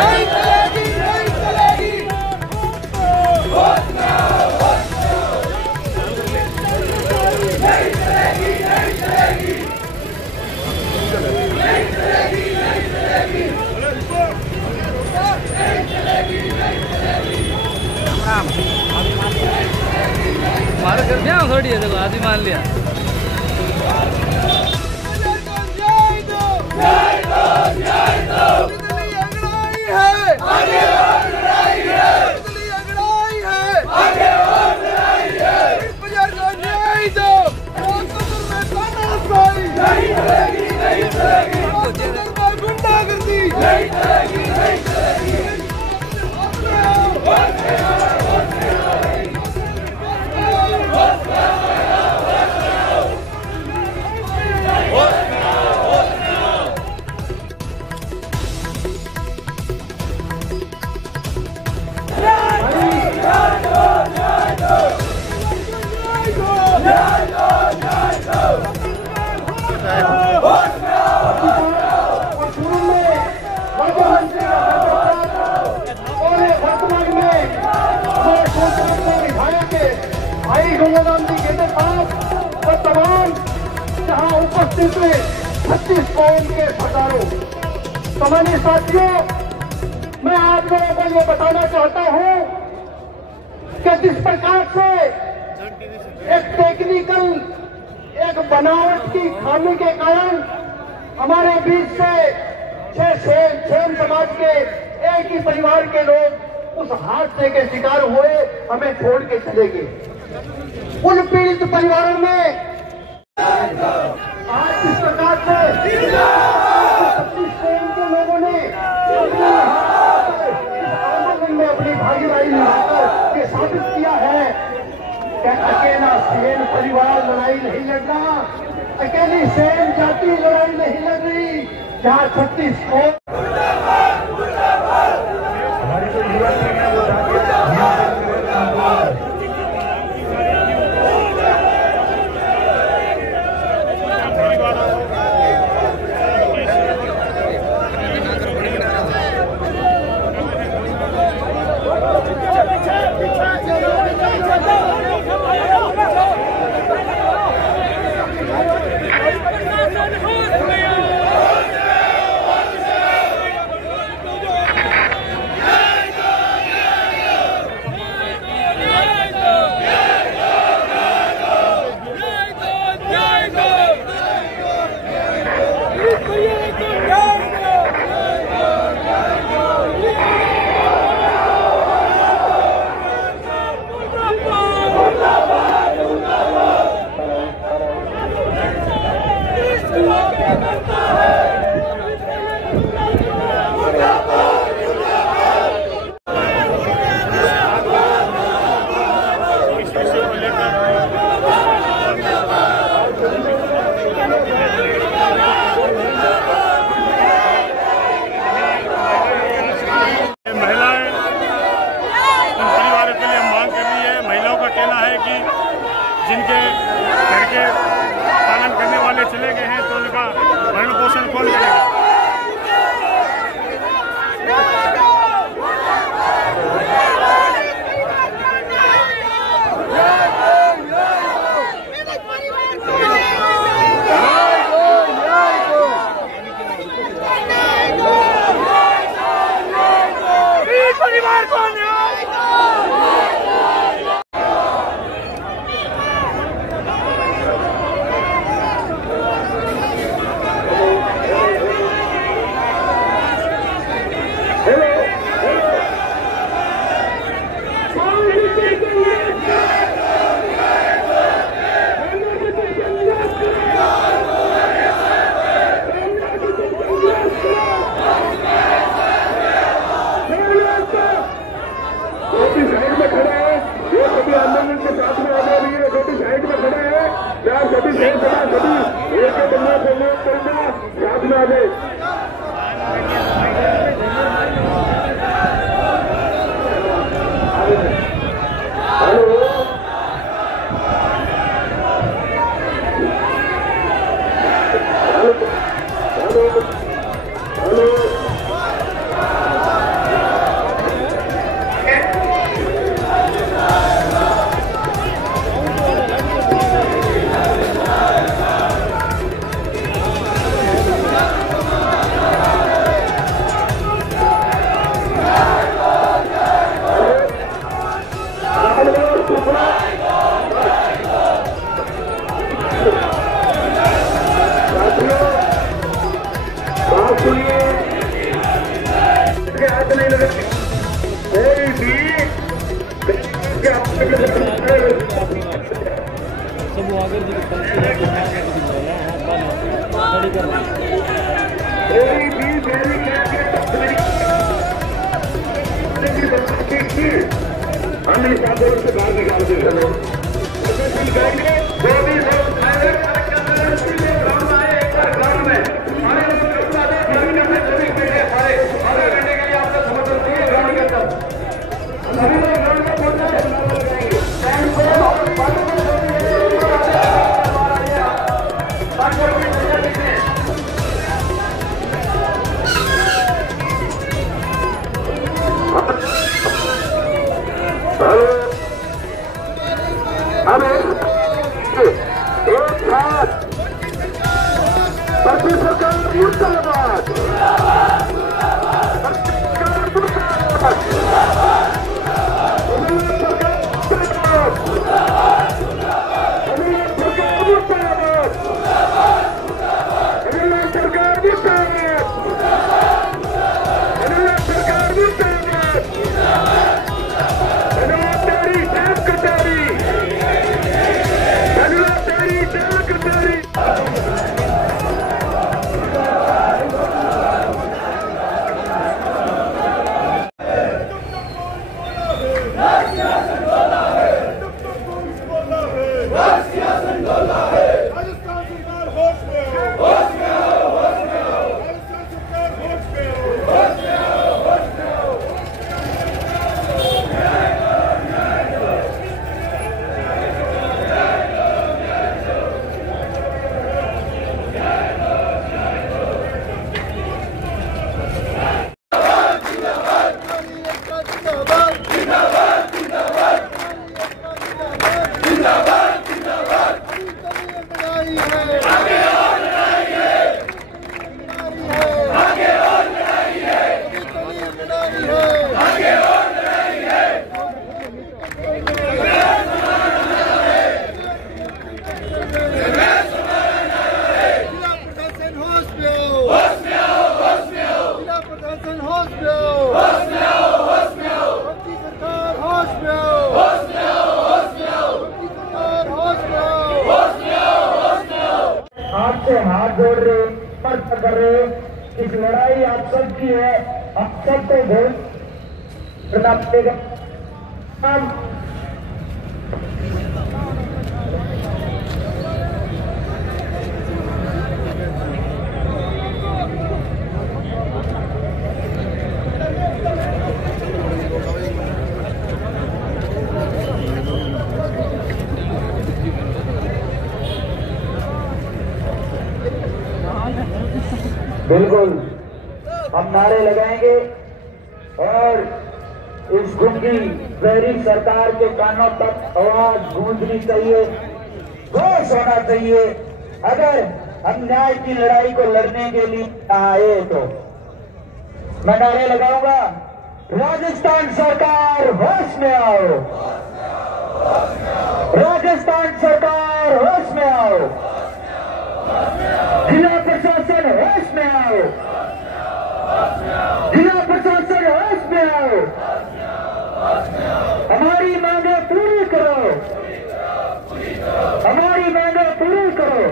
नहीं चलेगी, नहीं चलेगी। मार कर दिया थोड़ी है, देखो आदमी मान लिया। गांधी के पास और तमाम जहां उपस्थित हुए 36 कौम के सरदारों, सामान्य साथियों, मैं आप लोगों को ये बताना चाहता हूं कि जिस प्रकार से एक टेक्निकल एक बनावट की खामी के कारण हमारे बीच से 6 सेन समाज के एक ही परिवार के लोग उस हादसे के शिकार हुए, हमें छोड़ के चले गए। उन पीड़ित परिवारों में आज इस प्रकार से 36 के लोगों ने आंदोलन में अपनी भागीदारी निभाकर ये साबित किया है कि अकेला सेन परिवार लड़ाई नहीं लड़ रहा, अकेली सेन जाति लड़ाई नहीं लड़ रही। जहाँ 36 कौम हमारी जो युवा पीढ़ी है वो हाथ नहीं लगे कोई भी हम इस आंदोलन से बाहर निकालते हैं जो भी लोग ग्राउंड में आधे घंटे के लिए आपका समर्थन चाहिए ग्राउंड के अंदर सभी लोग ग्राउंड में पहुंचना अब एक साथ प्रदेश सरकार मुर्दाबाद आपसे हाथ जोड़ रहे स्पर्श कर रहे इस लड़ाई आप सबकी है आप सबको बहुत प्रताप देगा बिल्कुल हम नारे लगाएंगे और इस गुंगी बहरी सरकार के कानों तक आवाज गूंजनी चाहिए, घोष होना चाहिए। अगर हम न्याय की लड़ाई को लड़ने के लिए आए तो मैं नारे लगाऊंगा, राजस्थान सरकार होश में आओ, राजस्थान सरकार होश में आओ, जिला प्रशासन होश में आओ, जिला प्रशासन होश में आओ, हमारी मांगे पूरी करो, हमारी मांगे पूरी करो।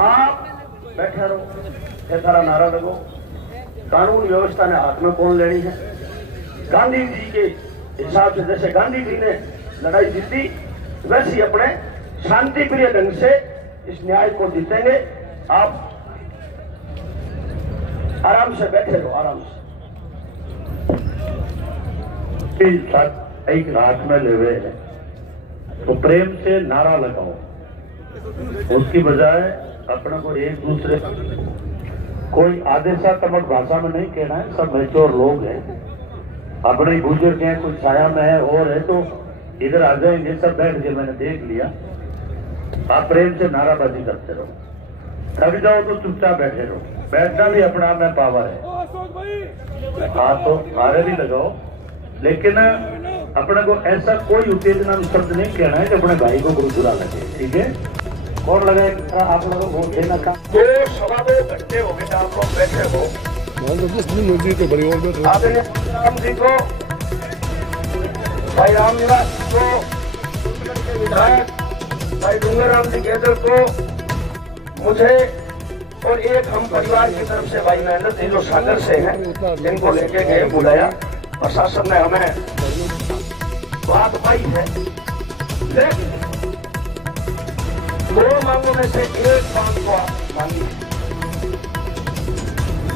आप बैठे रहो, ये सारा नारा लगो, कानून व्यवस्था ने हाथ में कौन लेनी है। गांधी जी के हिसाब से जैसे गांधी जी ने लड़ाई जीती वैसे ही अपने शांति प्रिय ढंग से इस न्याय को जीतेंगे। आप आराम से बैठे रहो, आराम से। एक हाथ में ले हुए हैं तो प्रेम से नारा लगाओ, उसकी बजाय अपने को एक दूसरे कोई आदेशात्मक भाषा में नहीं कहना है। सब मैच्योर लोग हैं, अपने बुजुर्ग हैं, कुछ छाया में है और है तो इधर आ जाएंगे, सब बैठ के मैंने देख लिया। आप प्रेम से नाराबाजी करते रहो, थक जाओ तो चुपचाप बैठे रहो, बैठना भी अपना आप में पावर है। हाँ तो नारे भी लगाओ, लेकिन अपने को ऐसा कोई उत्तेजना शब्द नहीं कहना है कि अपने भाई को बुरा लगे, ठीक है। फोन लगाए आप लोगों को वोट देना था। 2-2.5 घंटे हो गए आप लोग बैठे हो। आदरणीय राम जी को, भाई रामनिवास जी को, विधायक भाई डूंगर राम जी गेदर को, मुझे और एक हम परिवार की तरफ से भाई महेंद्र जी जो सागर से हैं, जिनको लेके गए बुलाया। प्रशासन ने हमें बात पाई है, लेकिन 2 मांगों में से एक मांग को मांगी,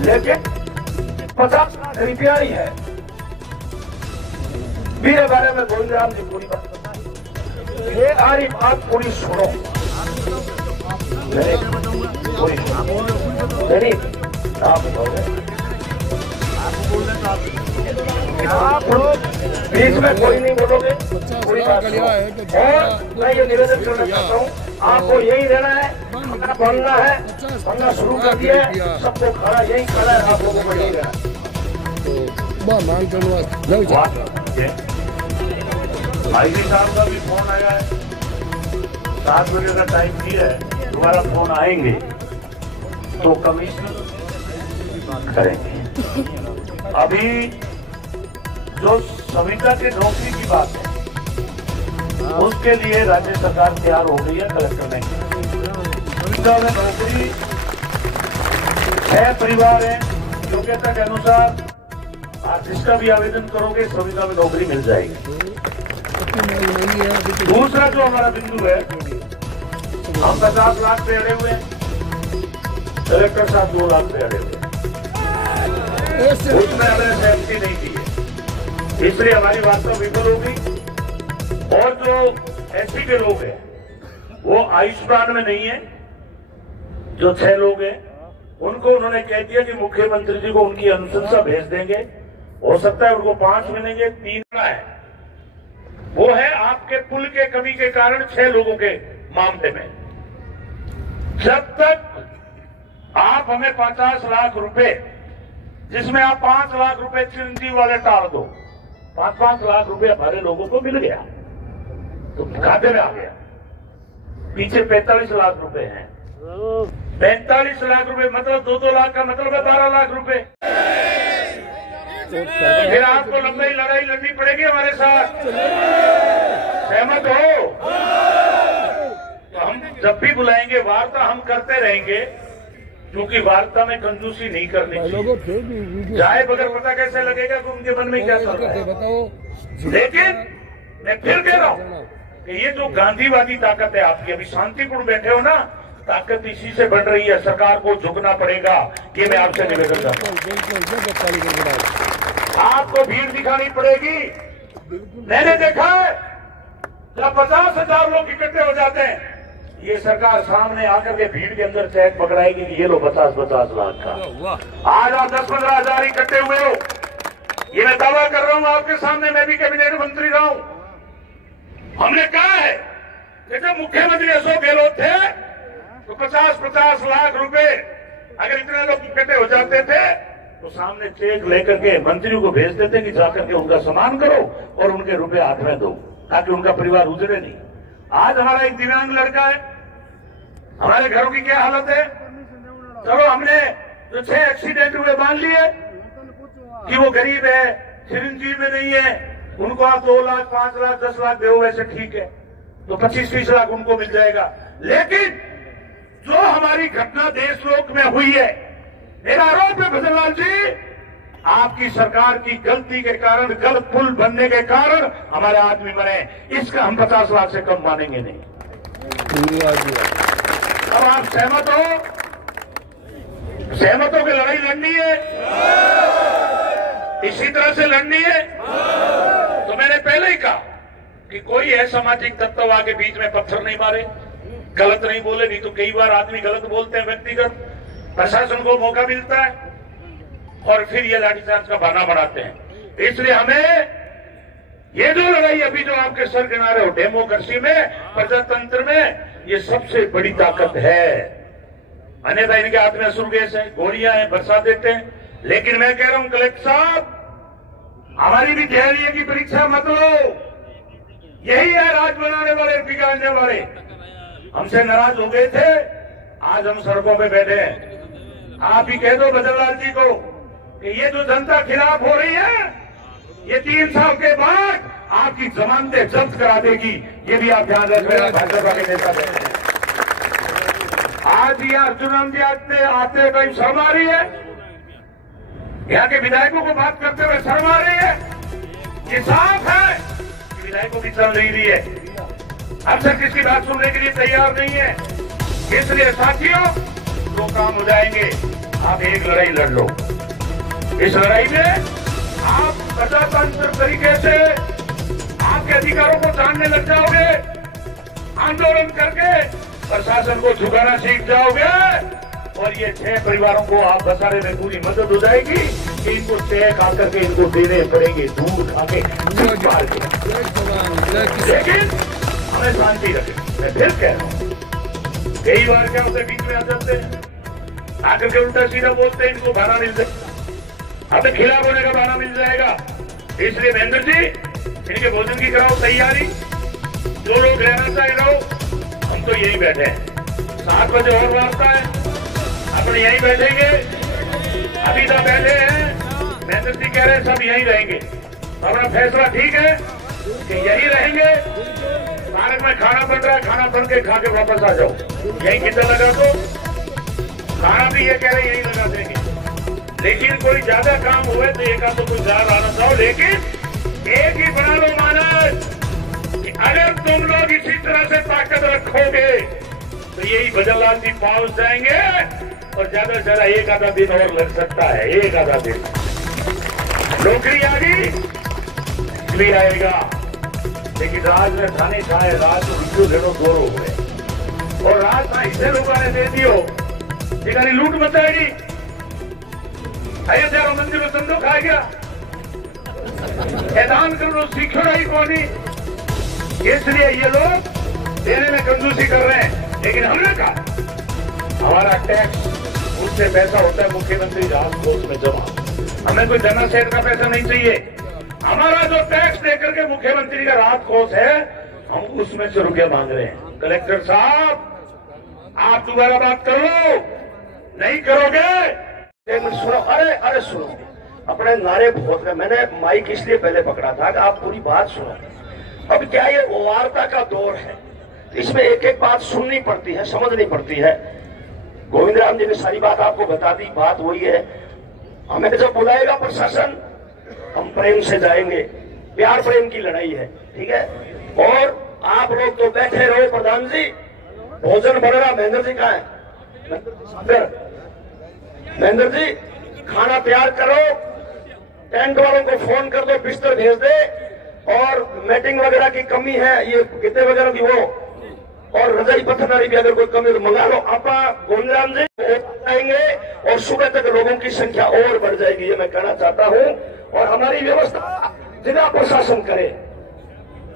लेकिन 50 लाख रुपया ही है। मेरे बारे में गोविंद राम जी पूरी बात बताई, ये सारी बात पूरी सुनो, मेरी आप लोग बीच में कोई नहीं बोलोगे, पूरी बात सुनो। और मैं ये निवेदन करना चाहता हूँ, आपको यही रहना है, बनना है, बनना शुरू कर दिया है, सबको खड़ा यही खड़ा है, आप लोगों को यही रहना है। आईजी साहब का भी फोन आया है, 7 बजे का टाइम दिया है, दोबारा फोन आएंगे तो कमिश्नर करेंगे। अभी जो सविता के नौकरी की बात है, उसके लिए राज्य सरकार तैयार हो गई है, कलेक्टर ने। सविता में नौकरी 6 परिवार है, योग्यता के अनुसार आप जिसका भी आवेदन करोगे सविता में नौकरी मिल जाएगी। दूसरा जो हमारा बिंदु है, हम 50 लाख पे अड़े हुए हैं, कलेक्टर साहब 2 लाख पे अड़े हुए हैं, उसमें हमें सहमति नहीं दी है, इसलिए हमारी वार्ता विफल होगी। और जो एसपी के लोग हैं वो आयुष्मान में नहीं है, जो 6 लोग हैं उनको उन्होंने कह दिया कि मुख्यमंत्री जी को उनकी अनुशंसा भेज देंगे, हो सकता है उनको 5 मिलेंगे, 3 है। वो है आपके पुल के कमी के कारण 6 लोगों के मामले में। जब तक आप हमें 50 लाख रुपए, जिसमें आप 5 लाख रुपए चिरंजीवी वाले टाल दो, 5-5 लाख रुपए हमारे लोगों को मिल गया तो खाते में आ गया। पीछे 45 लाख रुपए हैं, 45 लाख रुपए मतलब 2-2 लाख का मतलब है 12 लाख रुपए। फिर आपको लंबी लड़ाई लड़नी पड़ेगी हमारे साथ, सहमत हो? तो हम जब भी बुलाएंगे वार्ता हम करते रहेंगे, क्योंकि वार्ता में कंजूसी नहीं करनी चाहिए। जाए बगैर पता कैसे लगेगा कि उनके मन में क्या चल रहा है। लेकिन मैं फिर कह रहा हूं कि ये जो गांधीवादी ताकत है आपकी, अभी शांतिपूर्ण बैठे हो ना, ताकत इसी से बढ़ रही है। सरकार को झुकना पड़ेगा, ये मैं आपसे निवेदन करता हूं। आपको भीड़ दिखानी पड़ेगी। मैंने देखा है जब 50,000 लोग इकट्ठे हो जाते हैं, ये सरकार सामने आकर के भीड़ के अंदर चेक पकड़ाएगी कि ये लो 50-50 लाख का। आज आप 10-15 हजार इकट्ठे हुए हो, ये मैं दावा कर रहा हूं आपके सामने, मैं भी कैबिनेट मंत्री रहा हूं। हमने कहा है कि जब मुख्यमंत्री अशोक गहलोत थे तो 50-50 लाख रुपए अगर इतने लोग इकट्ठे हो जाते थे तो सामने चेक लेकर के मंत्रियों को भेज देते कि जाकर के उनका सम्मान करो और उनके रुपए हाथ में दो, ताकि उनका परिवार उजड़े नहीं। आज हमारा एक दिव्यांग लड़का है, हमारे घरों की क्या हालत है। चलो हमने जो 6 एक्सीडेंट हुए मान लिए कि वो गरीब है, चिरंजीवी में नहीं है, उनको आप 2 लाख 5 लाख 10 लाख दे, वैसे ठीक है, तो 25-30 लाख उनको मिल जाएगा। लेकिन जो हमारी घटना देशलोक में हुई है, मेरा आरोप है भजनलाल जी, आपकी सरकार की गलती के कारण, गलत पुल बनने के कारण हमारे आदमी मरे, इसका हम 50 लाख से कम मानेंगे नहीं। अब आप सहमत हो? सहमत हो कि लड़ाई लड़नी है, इसी तरह से लड़नी है। तो मैंने पहले ही कहा कि कोई असामाजिक तत्व आके बीच में पत्थर नहीं मारे, गलत नहीं बोले, नहीं तो कई बार आदमी गलत बोलते हैं व्यक्तिगत, प्रशासन को मौका मिलता है और फिर ये लाठीचार्ज का बहाना बनाते हैं। इसलिए हमें ये जो लड़ाई अभी जो आपके सर गिना रहे हो, डेमोक्रेसी में, प्रजातंत्र में, ये सबसे बड़ी ताकत है। अन्यथा इनके हाथ में असुर गैस है, गोलियां हैं, बरसा देते हैं। लेकिन मैं कह रहा हूं कलेक्टर साहब, हमारी भी धैर्य की परीक्षा मत लो। यही है राज बनाने वाले, बिगाड़ने वाले। हमसे नाराज हो गए थे, आज हम सड़कों पे बैठे हैं। आप ही कह दो बदललाल जी को कि ये जो जनता खिलाफ हो रही है, ये 3 साल के बाद आपकी जमानतें जब्त करा देगी। ये भी आप ध्यान रखना, भाजपा के नेता कहते हैं। आज ये अर्जुन जी आते कहीं शर्म आ रही है, यहाँ के विधायकों को बात करते हुए शर्म आ रही है। ये साफ है कि विधायकों की चल नहीं रही है, अक्सर किसकी बात सुनने के लिए तैयार नहीं है। इसलिए साथियों, 2 काम हो जाएंगे। आप एक लड़ाई लड़ लो, इस लड़ाई में आप प्रजातांत्रिक तरीके से आपके अधिकारों को जानने लग जाओगे, आंदोलन करके प्रशासन को झुकाना सीख जाओगे, और ये 6 परिवारों को आप बसाने में पूरी मदद हो जाएगी कि इनको चेक आकर के इनको देने पड़ेंगे, दूध खाके मार के। लेकिन हमें शांति रखें। मैं फिर कह रहा हूँ, कई बार क्या होता है, बीच में आ जाते हैं, आकर के उल्टा सीधा बोलते हैं, इनको बहाना मिल जाए, अब खिलाफ होने का बहाना मिल जाएगा। इसलिए महेंद्र जी, इनके भोजन की कराओ तैयारी, जो लोग रहना चाहे रहो, हम तो यहीं बैठे हैं। 7 बजे और वार्ता है, अपने यहीं बैठेंगे। अभी तक बैठे हैं, महेंद्र जी कह रहे हैं सब यहीं रहेंगे। अपना फैसला ठीक है कि यहीं रहेंगे। पार्क में खाना बन रहा है, खाना बन के खा के वापस आ जाओ, यहीं किचन लगा दो। खाना भी ये कह रहे यहीं लगा देंगे। लेकिन कोई ज्यादा काम हुए तो एक आध तो कोई ज्यादा आना चाहो, लेकिन एक ही बना लो मानस कि अगर तुम लोग इसी तरह से ताकत रखोगे तो यही बदललाल जी पहुंच जाएंगे, और ज्यादा से ज्यादा एक आधा दिन और लग सकता है, एक आधा दिन। नौकरी आ गई भी आएगा, लेकिन राज में खाने खाए, राज में रुपये घेरो दोरो हुए, और राज ना इसे लोगों ने दे दियो ठिकानी लूट मचाएगी। अयोध्या मंदिर में संदो खा गया, ऐलान कर लो सीखो नहीं कौनी। इसलिए ये लोग देने में कंजूसी कर रहे हैं, लेकिन हमने कहा हमारा टैक्स उससे पैसा होता है मुख्यमंत्री राहत कोष में जमा, हमें कोई जमा शेयर का पैसा नहीं चाहिए। हमारा जो टैक्स देकर के मुख्यमंत्री का राहत कोष है, हम उसमें से रुपया मांग रहे हैं। कलेक्टर साहब, आप दोबारा बात कर लो, नहीं करोगे? एक मिनट सुनो, अरे सुनो, अपने नारे बहुत रहे। मैंने माइक इसलिए पहले पकड़ा था कि आप पूरी बात सुनो। अब क्या ये वार्ता का दौर है, इसमें एक एक बात सुननी पड़ती है, समझनी पड़ती है। गोविंद राम जी ने सारी बात आपको बता दी। बात वही है, हमें जब बुलाएगा प्रशासन, हम प्रेम से जाएंगे। प्यार प्रेम की लड़ाई है, ठीक है। और आप लोग तो बैठे रहो। प्रधान जी, भोजन बन रहा, महेंद्र जी कहाँ है? महेंद्र जी, खाना तैयार करो, टेंट वालों को फोन कर दो, बिस्तर भेज दे, और मीटिंग वगैरह की कमी है, ये कितने वगैरह की हो, और रजाई पत्थरदारी भी अगर कोई कमी तो मंगा लो। आप गोविंद राम जी आएंगे, और सुबह तक लोगों की संख्या और बढ़ जाएगी, ये मैं कहना चाहता हूँ। और हमारी व्यवस्था जिला प्रशासन करे,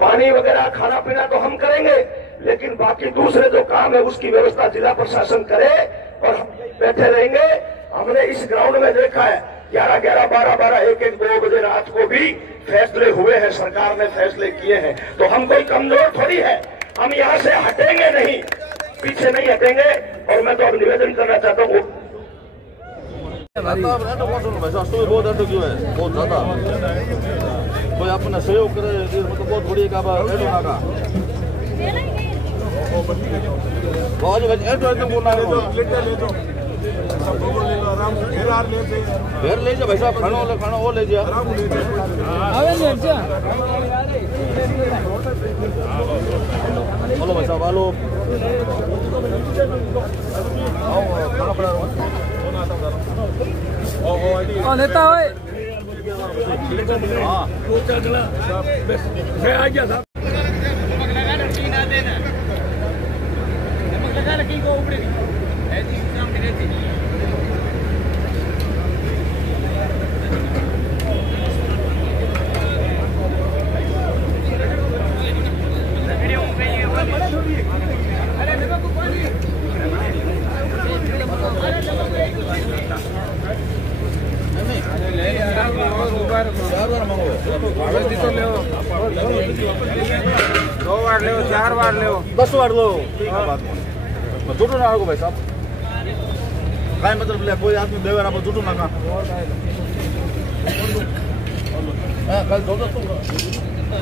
पानी वगैरह खाना पीना तो हम करेंगे, लेकिन बाकी दूसरे जो काम है उसकी व्यवस्था जिला प्रशासन करे, और हम बैठे रहेंगे। हमने इस ग्राउंड में देखा है 11-11, 12-12, 1-1, 2 बजे रात को भी फैसले हुए हैं, सरकार ने फैसले किए हैं। तो हम कोई कमजोर थोड़ी है, हम यहाँ से हटेंगे नहीं, पीछे नहीं हटेंगे। और मैं तो अब निवेदन करना चाहता हूँ, बहुत ज्यादा कोई अपना सहयोग करे, मतलब बहुत बड़ी का घर ले जा भाई साहब, खाना वो ले जा। बोलो भाई साहब, आलो खाना बना नेता दो वार्ड ले 4 वार्ड ले 10 वार्ड लो ठीक है बात मैं झूठो ना आगो भाई साहब काय मतलब ले कोई आदमी देवे ना झूठो ना का हां कल दो तुम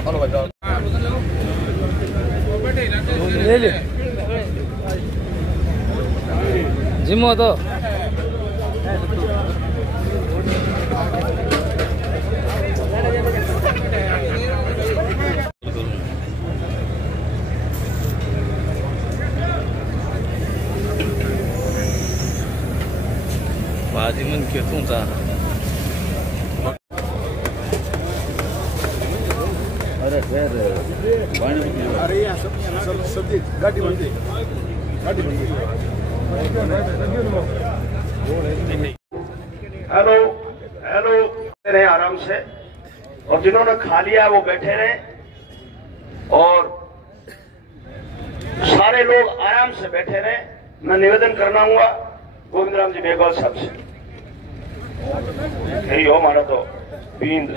हेलो भाई साहब ले ले जिम्मो तो बाजी मन के तुमचा अरे पानी अरे यहाँ सब्जी गाड़ी बन गई हेलो हेलो रहे आराम से, और जिन्होंने खा लिया वो बैठे रहे, और सारे लोग आराम से बैठे रहे। मैं निवेदन करना हुआ गोविंद राम जी मेघवाल साहब से, यही हो हमारा तो बींद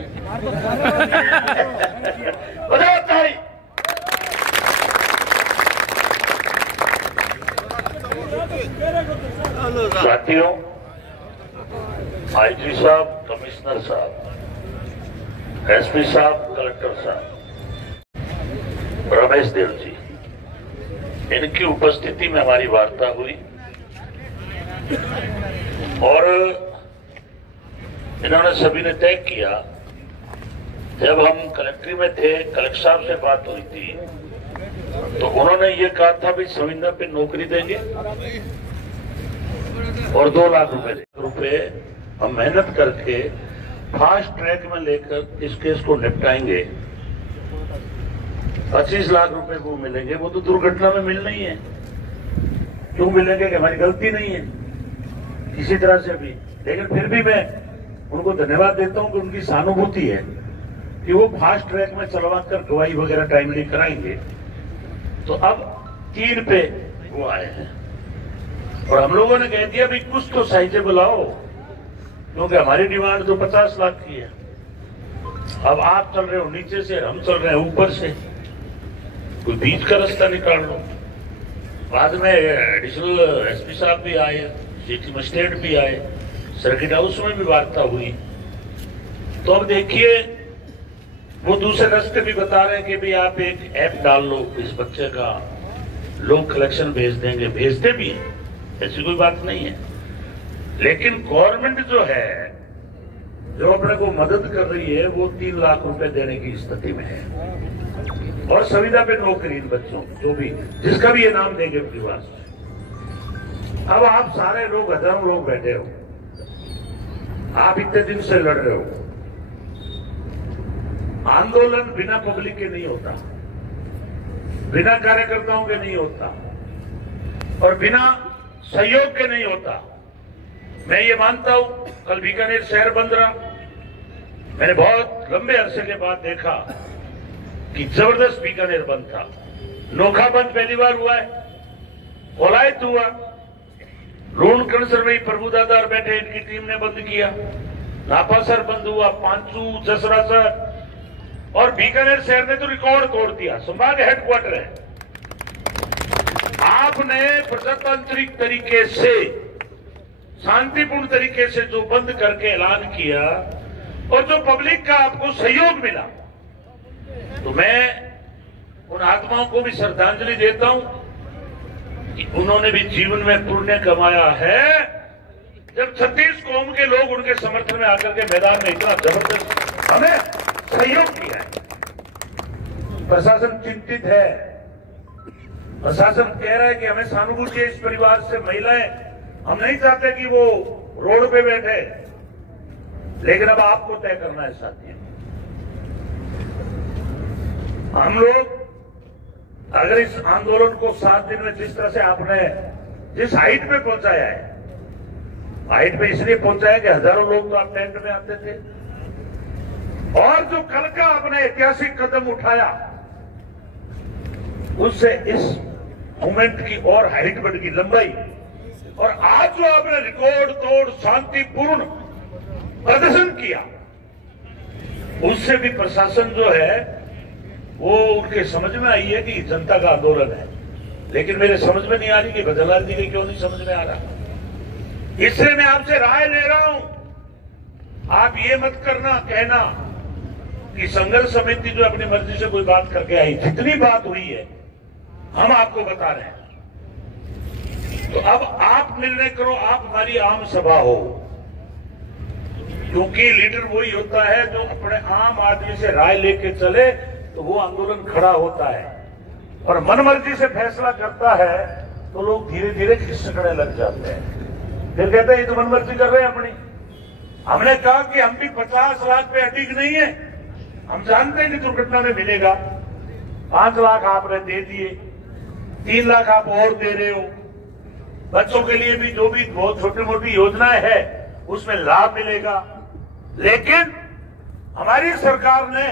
तारी। साथियों, आईजी साहब, कमिश्नर साहब, एसपी साहब, कलेक्टर साहब, रमेश देव जी, इनकी उपस्थिति में हमारी वार्ता हुई और इन्होंने सभी ने तय किया, जब हम कलेक्ट्री में थे, कलेक्टर साहब से बात हुई थी तो उन्होंने ये कहा था भी संविदा पे नौकरी देंगे और 2 लाख रुपए हम मेहनत करके फास्ट ट्रैक में लेकर इस केस को निपटाएंगे। 25 लाख रुपए वो मिलेंगे, वो तो दुर्घटना में मिलना ही है। क्यों मिलेंगे कि हमारी गलती नहीं है किसी तरह से भी, लेकिन फिर भी मैं उनको धन्यवाद देता हूं कि उनकी सहानुभूति है कि वो फास्ट ट्रैक में चलवा कर गवाही वगैरह टाइमली कराएंगे। तो अब 3 पे वो आए हैं और हम लोगों ने कह दिया भाई कुछ तो साइजे बुलाओ, क्योंकि हमारी डिमांड तो 50 लाख की है। अब आप चल रहे हो नीचे से, हम चल रहे हैं ऊपर से, कोई बीच का रास्ता निकाल लो। बाद में एडिशनल एसपी साहब भी आए, सिटी मजिस्ट्रेट भी आए, सर्किट हाउस में भी वार्ता हुई। तो अब देखिए वो दूसरे रास्ते भी बता रहे हैं कि भाई आप एक ऐप डाल लो, इस बच्चे का लोग कलेक्शन भेज देंगे, भेजते भी हैं, ऐसी कोई बात नहीं है। लेकिन गवर्नमेंट जो है, जो अपने को मदद कर रही है, वो 3 लाख रुपए देने की स्थिति में है और संविदा पे नौकरी इन बच्चों जो भी जिसका भी ये नाम देंगे परिवार से। अब आप सारे लोग, हजारों लोग बैठे हो, आप इतने दिन से लड़ रहे हो। आंदोलन बिना पब्लिक के नहीं होता, बिना कार्यकर्ताओं के नहीं होता और बिना सहयोग के नहीं होता। मैं ये मानता हूं, कल बीकानेर शहर बंद रहा, मैंने बहुत लंबे अरसे के बाद देखा कि जबरदस्त बीकानेर बंद था। नोखा बंद पहली बार हुआ है, कोलायत हुआ, लूण कणसर में प्रभुदादार बैठे, इनकी टीम ने बंद किया, नापासर बंद हुआ, पांचू, जसरासर, और बीकानेर शहर ने तो रिकॉर्ड तोड़ दिया। संभाग हेडक्वार्टर है। आपने प्रजातांत्रिक तरीके से, शांतिपूर्ण तरीके से जो बंद करके ऐलान किया और जो पब्लिक का आपको सहयोग मिला, तो मैं उन आत्माओं को भी श्रद्धांजलि देता हूं कि उन्होंने भी जीवन में पुण्य कमाया है जब 36 कौम के लोग उनके समर्थन में आकर के मैदान में इतना जबरदस्त हमें सहयोग किया है। प्रशासन चिंतित है, प्रशासन कह रहा है कि हमें सहानुभूति है इस परिवार से। महिलाएं, हम नहीं चाहते कि वो रोड पे बैठे, लेकिन अब आपको तय करना है साथियों। हम लोग अगर इस आंदोलन को 7 दिन में जिस तरह से आपने जिस हाइट पे पहुंचाया है, हाइट पे इसलिए पहुंचाया कि हजारों लोग तो आप टेंट में आते थे, और जो कल का आपने ऐतिहासिक कदम उठाया, उससे इस मूवमेंट की और हाइट बढ़ गई, लंबाई। और आज जो आपने रिकॉर्ड तोड़ शांतिपूर्ण प्रदर्शन किया, उससे भी प्रशासन जो है वो उनके समझ में आई है कि जनता का आंदोलन है, लेकिन मेरे समझ में नहीं आ रही कि भजनलाल जी के क्यों नहीं समझ में आ रहा। इसलिए मैं आपसे राय ले रहा हूं, आप ये मत करना कहना कि संघर्ष समिति जो अपनी मर्जी से कोई बात करके आई, जितनी बात हुई है हम आपको बता रहे हैं। तो अब आप निर्णय करो, आप हमारी आम सभा हो, क्योंकि लीडर वही होता है जो अपने आम आदमी से राय लेके चले तो वो आंदोलन खड़ा होता है, और मनमर्जी से फैसला करता है तो लोग धीरे धीरे खिसकने लग जाते हैं, फिर कहते हैं ये तो मनमर्जी कर रहे हैं अपनी। हमने कहा कि हम भी 50 लाख पे अटक नहीं है, हम जानते हैं कि दुर्घटना में मिलेगा। 5 लाख आपने दे दिए, 3 लाख आप और दे रहे हो, बच्चों के लिए भी जो भी बहुत छोटी मोटी योजनाएं है उसमें लाभ मिलेगा। लेकिन हमारी सरकार ने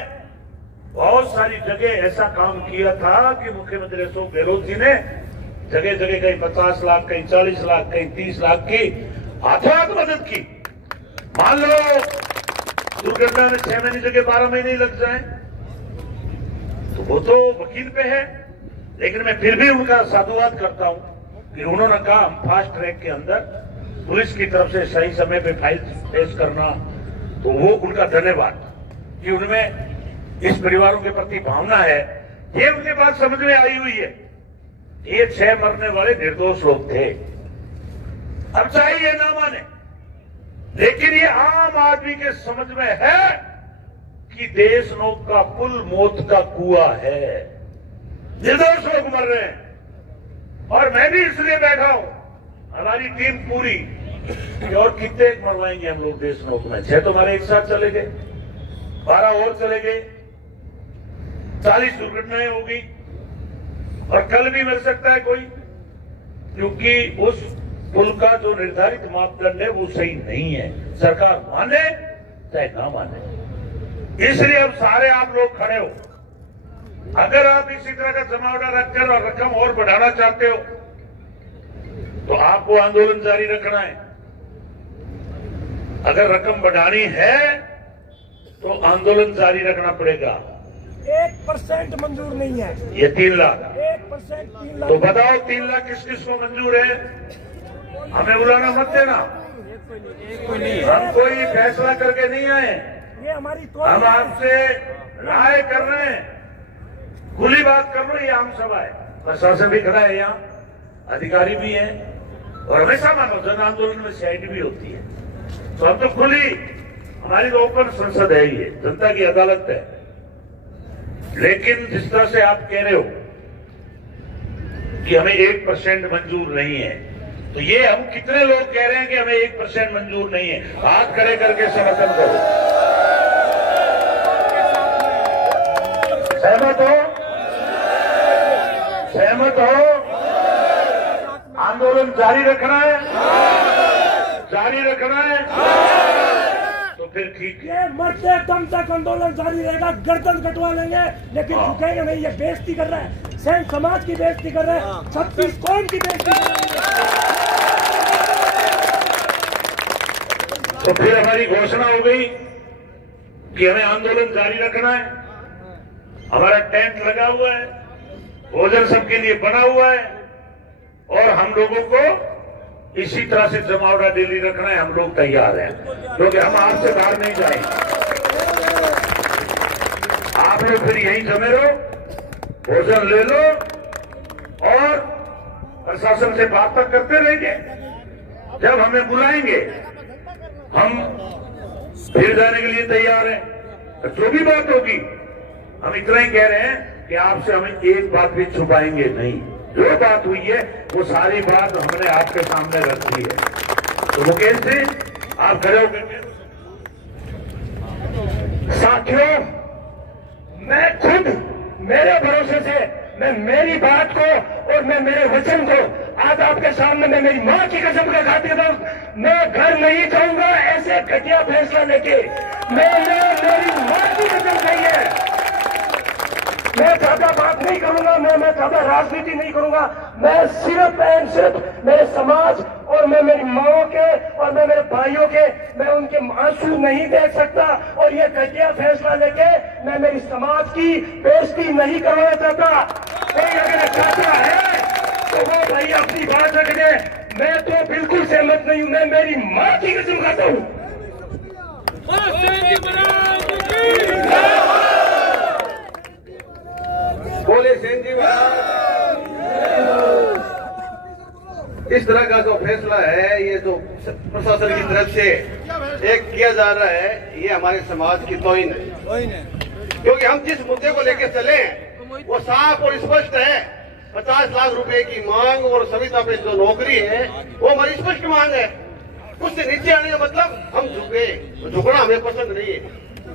बहुत सारी जगह ऐसा काम किया था कि मुख्यमंत्री अशोक गहलोत जी ने जगह जगह कहीं 50 लाख, कहीं 40 लाख, कहीं 30 लाख की हाथों हाथ मदद की। मान लो दुर्घटना में 6 महीने जगह 12 महीने ही लग जाए तो वो तो वकील पे है, लेकिन मैं फिर भी उनका साधुवाद करता हूं कि उन्होंने कहा हम फास्ट ट्रैक के अंदर पुलिस की तरफ से सही समय पे फाइल पेश करना, तो वो उनका धन्यवाद कि उनमें इस परिवारों के प्रति भावना है। ये उनके बात समझ में आई हुई है। ये 6 मरने वाले निर्दोष लोग थे, अब चाहे ये ना माने, लेकिन ये आम आदमी के समझ में है कि देशनोक का पुल मौत का कुआं है, निर्दोष लोग मर रहे हैं। और मैं भी इसलिए बैठा हूं, हमारी टीम पूरी, कि और कितने मरवाएंगे हम लोग देशनोक में। 6 तो हमारे एक साथ चले गए, 12 और चले गए, 40 दुर्घटनाएं हो गई, और कल भी मर सकता है कोई, क्योंकि उस पुल का जो निर्धारित मापदंड है वो सही नहीं है, सरकार माने चाहे ना माने। इसलिए अब सारे आप लोग खड़े हो, अगर आप इसी तरह का जमावड़ा रखकर और रकम और बढ़ाना चाहते हो तो आपको आंदोलन जारी रखना है। अगर रकम बढ़ानी है तो आंदोलन जारी रखना पड़ेगा। 1% मंजूर नहीं है, ये 3 लाख 1% 3 लाख। तो बताओ 3 लाख किस किस को मंजूर है? हमें उड़ाना मत देना, हम कोई फैसला करके नहीं आए, ये हमारी हम आपसे राय कर रहे हैं, खुली बात कर रहे हैं। ये आम सभा है, प्रशासन भी खड़ा है, यहाँ अधिकारी भी हैं, और हमेशा मानो जन आंदोलन में सीआईडी भी होती है, तो हम तो खुली, हमारी तो ओपन संसद है, ये जनता की अदालत है। लेकिन जिस तरह से आप कह रहे हो कि हमें 1% मंजूर नहीं है, तो ये हम कितने लोग कह रहे हैं कि हमें 1% मंजूर नहीं है? हाथ खड़े करके समर्थन करो। सहमत हो? सहमत हो? आंदोलन जारी रखना है, जारी रखना है, तो फिर ठीक है। ये मरते दम तक आंदोलन जारी रहेगा, गर्दन कटवा लेंगे लेकिन झुकेंगे नहीं। ये बेइज्जती कर रहा है, सैन समाज की बेइज्जती कर रहा है, 36 कौम की बेइज्जती कर रहा है। तो फिर हमारी घोषणा हो गई कि हमें आंदोलन जारी रखना है। हमारा टेंट लगा हुआ है, भोजन सबके लिए बना हुआ है, और हम लोगों को इसी तरह से जमावड़ा डेली रखना है। हम लोग तैयार हैं, क्योंकि हम आपसे बाहर नहीं जाएंगे। आप लोग फिर यहीं जमे रहो, भोजन ले लो, और प्रशासन से बात तक करते रहेंगे। जब हमें बुलाएंगे हम फिर जाने के लिए तैयार हैं। जो भी बात होगी हम इतना ही कह रहे हैं कि आपसे हमें एक बात भी छुपाएंगे नहीं। जो बात हुई है वो सारी बात हमने आपके सामने रख दी है। तो मुकेश जी आप खड़े होकर। साथियों, मैं खुद मेरे भरोसे से मैं मेरी बात को और मैं मेरे वचन को आज आपके सामने मैं मेरी मां की कसम का खाती हूं, मैं घर नहीं जाऊंगा ऐसे घटिया फैसला लेके। मैंने मेरी मां की कसम खाई है। मैं ज्यादा बात नहीं करूंगा, मैं ज्यादा राजनीति नहीं करूंगा। मैं सिर्फ एंड सिर्फ मेरे समाज और मैं मेरी माओ के और मैं मेरे भाइयों के मैं उनके आंसू नहीं देख सकता। और ये घटिया फैसला लेके मैं मेरी समाज की बेइज्जती नहीं करवाना चाहता। कोई अगर चाहता है तो वो भाई अपनी बात रख दे, मैं तो बिल्कुल सहमत नहीं हूं। मैं मेरी मां की कसम खाता हूं। बोले सेन जी महाराज। इस तरह का जो फैसला है ये जो प्रशासन की तरफ से एक किया जा रहा है ये हमारे समाज की तौहीन है। क्योंकि हम जिस मुद्दे को लेकर चले वो साफ और स्पष्ट है। 50 लाख रुपए की मांग और संविदा पे जो नौकरी है वो हमारी स्पष्ट मांग है। उससे नीचे आने का मतलब हम झुके, झुकना हमें पसंद नहीं है।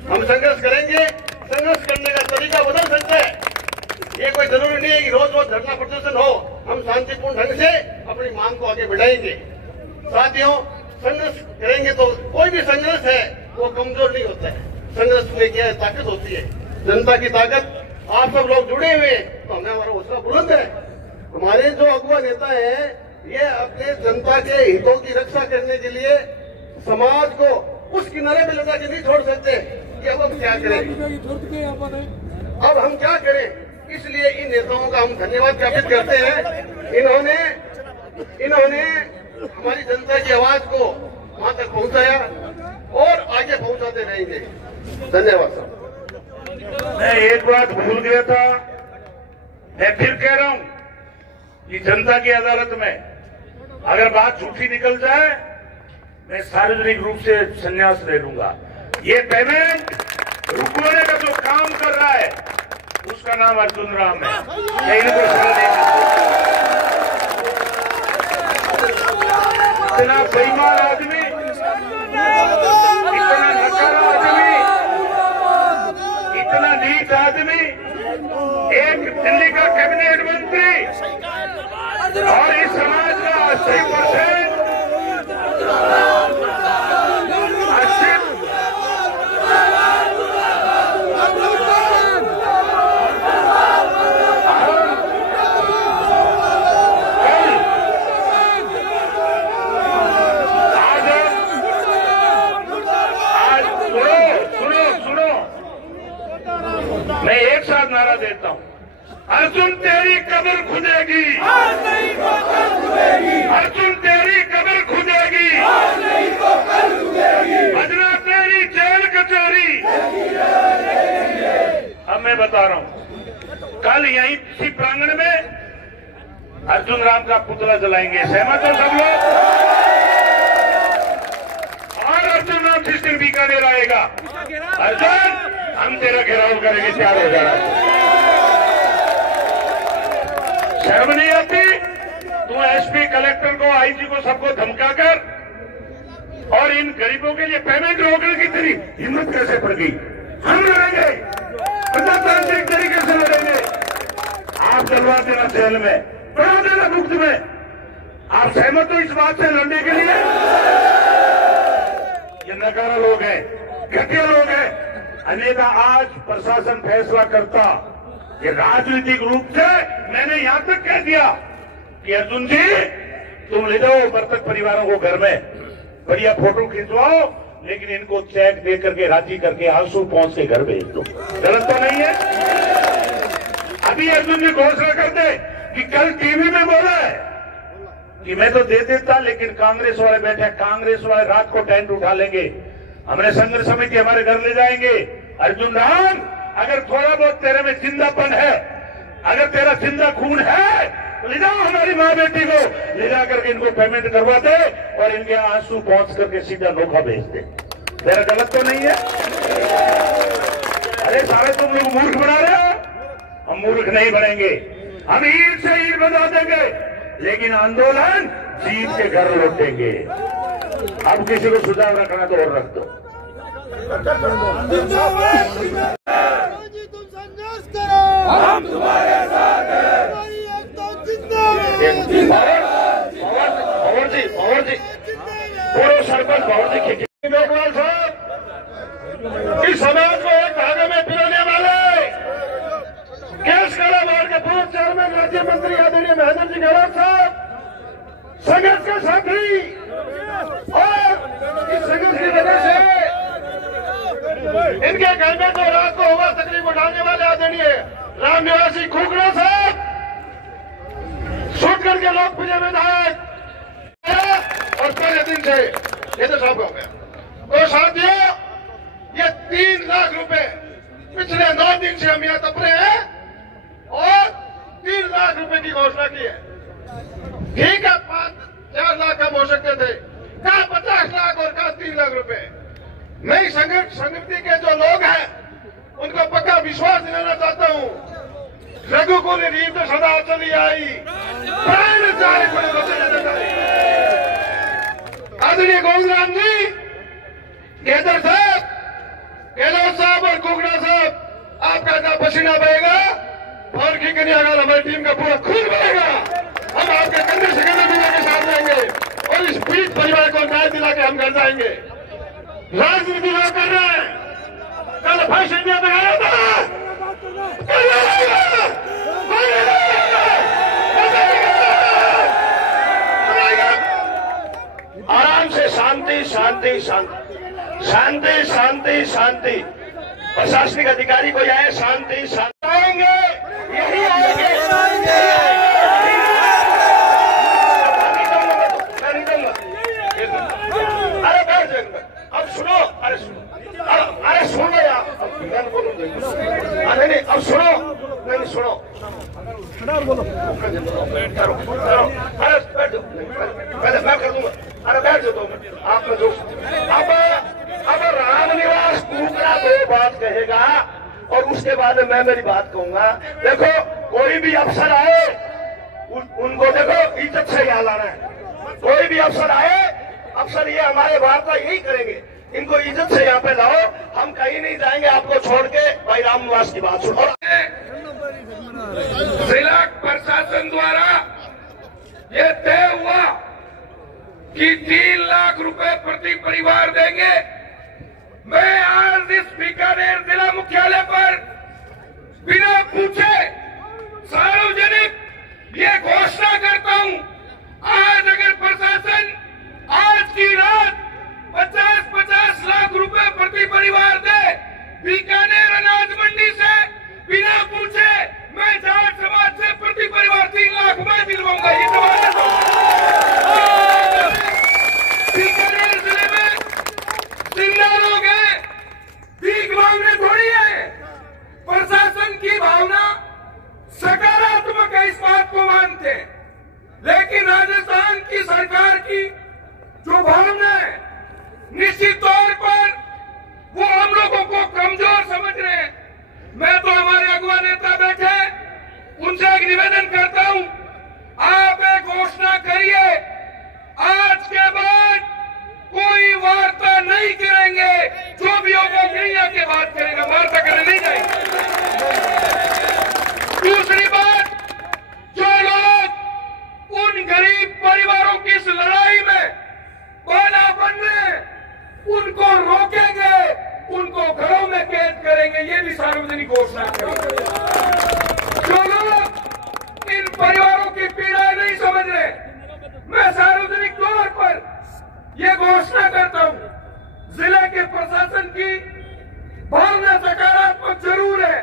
हम संघर्ष करेंगे, संघर्ष करने का तरीका बदल सकता है। ये कोई जरूरी नहीं है कि रोज रोज धरना प्रदर्शन हो। हम शांतिपूर्ण ढंग से अपनी मांग को आगे बढ़ाएंगे। साथियों, संघर्ष करेंगे तो कोई भी संघर्ष है वो कमजोर नहीं होता है। संघर्ष में क्या है, ताकत होती है, जनता की ताकत। आप सब लोग जुड़े हुए तो हमें हमारा हौसला बुलंद है। हमारे जो अगुआ नेता है ये अपने जनता के हितों की रक्षा करने के लिए समाज को उस किनारे पे लगा के नहीं छोड़ सकते कि अब हम क्या करें, अब हम क्या करें। इसलिए इन नेताओं का हम धन्यवाद ज्ञापित करते हैं। इन्होंने हमारी जनता की आवाज को वहां तक पहुंचाया और आगे पहुंचाते रहेंगे। धन्यवाद साहब। मैं एक बात भूल गया था, मैं फिर कह रहा हूं कि जनता की अदालत में अगर बात झूठी निकल जाए मैं सार्वजनिक रूप से संन्यास ले लूंगा। ये पेमेंट रुकवाने का जो काम कर रहा है उसका नाम अर्जुन राम है। इनको इतना बेईमान आदमी, इतना नकारा आदमी, इतना नीच आदमी, एक दिल्ली का कैबिनेट मंत्री और इस समाज का 80% मैं एक साथ नारा देता हूं, अर्जुन तेरी कब्र खुदेगी, अर्जुन तेरी कब्र खुदेगी, बजना तेरी जेल कचहरी। अब मैं बता रहा हूं, कल यहीं इसी प्रांगण में अर्जुन राम का पुतला जलाएंगे। सहमत हो सब लोग? और अर्जुन राम जिस दिन बीकानेर आएगा, अर्जुन हम तेरा घेराव करेंगे, तैयार हो जाना। शर्म नहीं आती? तू एसपी, कलेक्टर को, आईजी को, सबको धमकाकर और इन गरीबों के लिए पेमेंट रोकने की तेरी हिम्मत कैसे पड़ गई? हम लड़ेंगे, प्रजातांत्रिक तरीके से लड़ेंगे। आप डलवा देना जेल में, बढ़ा देना मुफ्त में। आप सहमत हो इस बात से लड़ने के लिए? ये नकारा लोग हैं, घटिया लोग हैं। अन्यथा आज प्रशासन फैसला करता, ये राजनीतिक रूप से मैंने यहां तक कह दिया कि अर्जुन जी तुम ले जाओ मृतक परिवारों को घर में, बढ़िया फोटो खिंचवाओ, लेकिन इनको चेक दे करके राजी करके आंसू पहुंच के घर भेज दो। गलत तो नहीं है? अभी अर्जुन जी घोषणा कर दे कि कल टीवी में बोला है कि मैं तो दे देता, लेकिन कांग्रेस वाले बैठे, कांग्रेस वाले रात को टेंट उठा लेंगे, हमने संघर्ष समिति हमारे घर ले जाएंगे। अर्जुन राम, अगर थोड़ा बहुत तेरे में जिंदापन है, अगर तेरा जिंदा खून है तो ले जाओ हमारी माँ बेटी को, ले जा करके इनको पेमेंट करवा दे और इनके आंसू पहुंच करके सीधा नोखा भेज दे। मेरा गलत तो नहीं है? अरे सारे तुम लोग मूर्ख बना रहे हो। हम मूर्ख नहीं बनेंगे, हम ईंट से ईंट बना देंगे, लेकिन आंदोलन जीत के घर लौटेंगे। अब किसी को सुझाव रखना तो और रख दो। तुम संघर्ष करो, हम तुम्हारे साथ हैं, हमारी एकता जिंदाबाद। भंवर जी पूरे सरपंच भंवर जी खींचे। मेघवाल साहब, इस समाज को एक धागे में पिरोने वाले केस कालाबाड़ के पूर्व चेयरमैन राज्य मंत्री आदरणीय महेंद्र जी गहलोत साहब, संघर्ष के साथी इनके घर में जो रात को हुआ तकलीफ उठाने वाले आदरणीय राम निवासी खुगड़ा साहब, छूटगढ़ के लोकप्रिय विधायक, और पहले दिन से ये तो साहब हो गया। तो साथियों, ये 3 लाख रुपए पिछले 9 दिन से हम यहाँ तप रहे हैं और 3 लाख रुपए की घोषणा की है। ठीक है, 5-4 लाख कम हो सकते थे, कहा 50 लाख और कहा 3 लाख रुपए। नई संगति के जो लोग हैं उनको पक्का विश्वास दिलाना चाहता हूँ, रघुकुल रीत सदा चली आई, प्राण जाए आदरणीय गोविंदराम जी, केदार साहब, गहलोत साहब और कुगड़ा साहब, आपका इतना पसीना बहेगा और की कन्यागाल हमारी टीम का पूरा खून बहेगा। हम आपके कंधे से कंधे मिला के साथ रहेंगे और इस पीड़ित परिवार को न्याय दिला के हम घर जाएंगे। राजनीति लोग कर रहे हैं, कल भाषण इंडिया में आया था, आराम से शांति शांति शांति शांति शांति शांति। प्रशासनिक अधिकारी को आए, शांति शांति आएंगे, यही आएंगे। अरे बैठ जाएंगे, अब सुनो, अरे सुनो यार, अरे नहीं, अब सुनो, नहीं सुनो, करो, अरे बैठ जाओ, पहले मैं कर दूंगा, अरे बैठ जाओ, आप जो अब रामनिवास कुगड़ा 2 बात कहेगा और उसके बाद मैं मेरी बात कहूंगा। देखो, कोई भी अफसर आए उनको देखो इज्जत से यहाँ लाना है। कोई भी अफसर आए, अफसर ये हमारे वार्ता यही करेंगे, इनको इज्जत से यहाँ पे लाओ, हम कहीं नहीं जाएंगे आपको छोड़ के। भाई रामनिवास की बात सुनो। जिला प्रशासन द्वारा ये तय हुआ कि 3 लाख रुपए प्रति परिवार देंगे। मैं आज इस बीकानेर जिला मुख्यालय पर बिना पूछे सार्वजनिक ये घोषणा करता हूं, आज अगर प्रशासन आज की रात 50-50 लाख रुपए प्रति परिवार दे बीकानेर अनाज मंडी से, बिना पूछे मैं जाट समाज से प्रति परिवार 3 लाख मैं दिलवाऊंगा। ये बीकानेर जिले में जिंदा लोग हैं, भीख मांगने थोड़ी है। प्रशासन की भावना सकारात्मक है, इस बात को मानते हैं, लेकिन राजस्थान की सरकार की जो भावना है निश्चित तौर पर वो हम लोगों को कमजोर समझ रहे हैं। मैं तो हमारे अगुवा नेता बैठे, उनसे एक निवेदन करता हूं, आप एक घोषणा करिए, आज के बाद कोई वार्ता नहीं करेंगे, जो भी होगा यही आके बात करेंगे, वार्ता करने नहीं जाएंगे। दूसरी बात, जो लोग उन गरीब परिवारों की इस लड़ाई में बाला बन रहे हैं, उनको रोकेंगे, उनको घरों में कैद करेंगे, ये भी सार्वजनिक घोषणा करेंगे। जो लोग इन परिवारों की पीड़ा नहीं समझ रहे, मैं सार्वजनिक तौर पर यह घोषणा करता हूं, जिले के प्रशासन की भावना सकारात्मक जरूर है,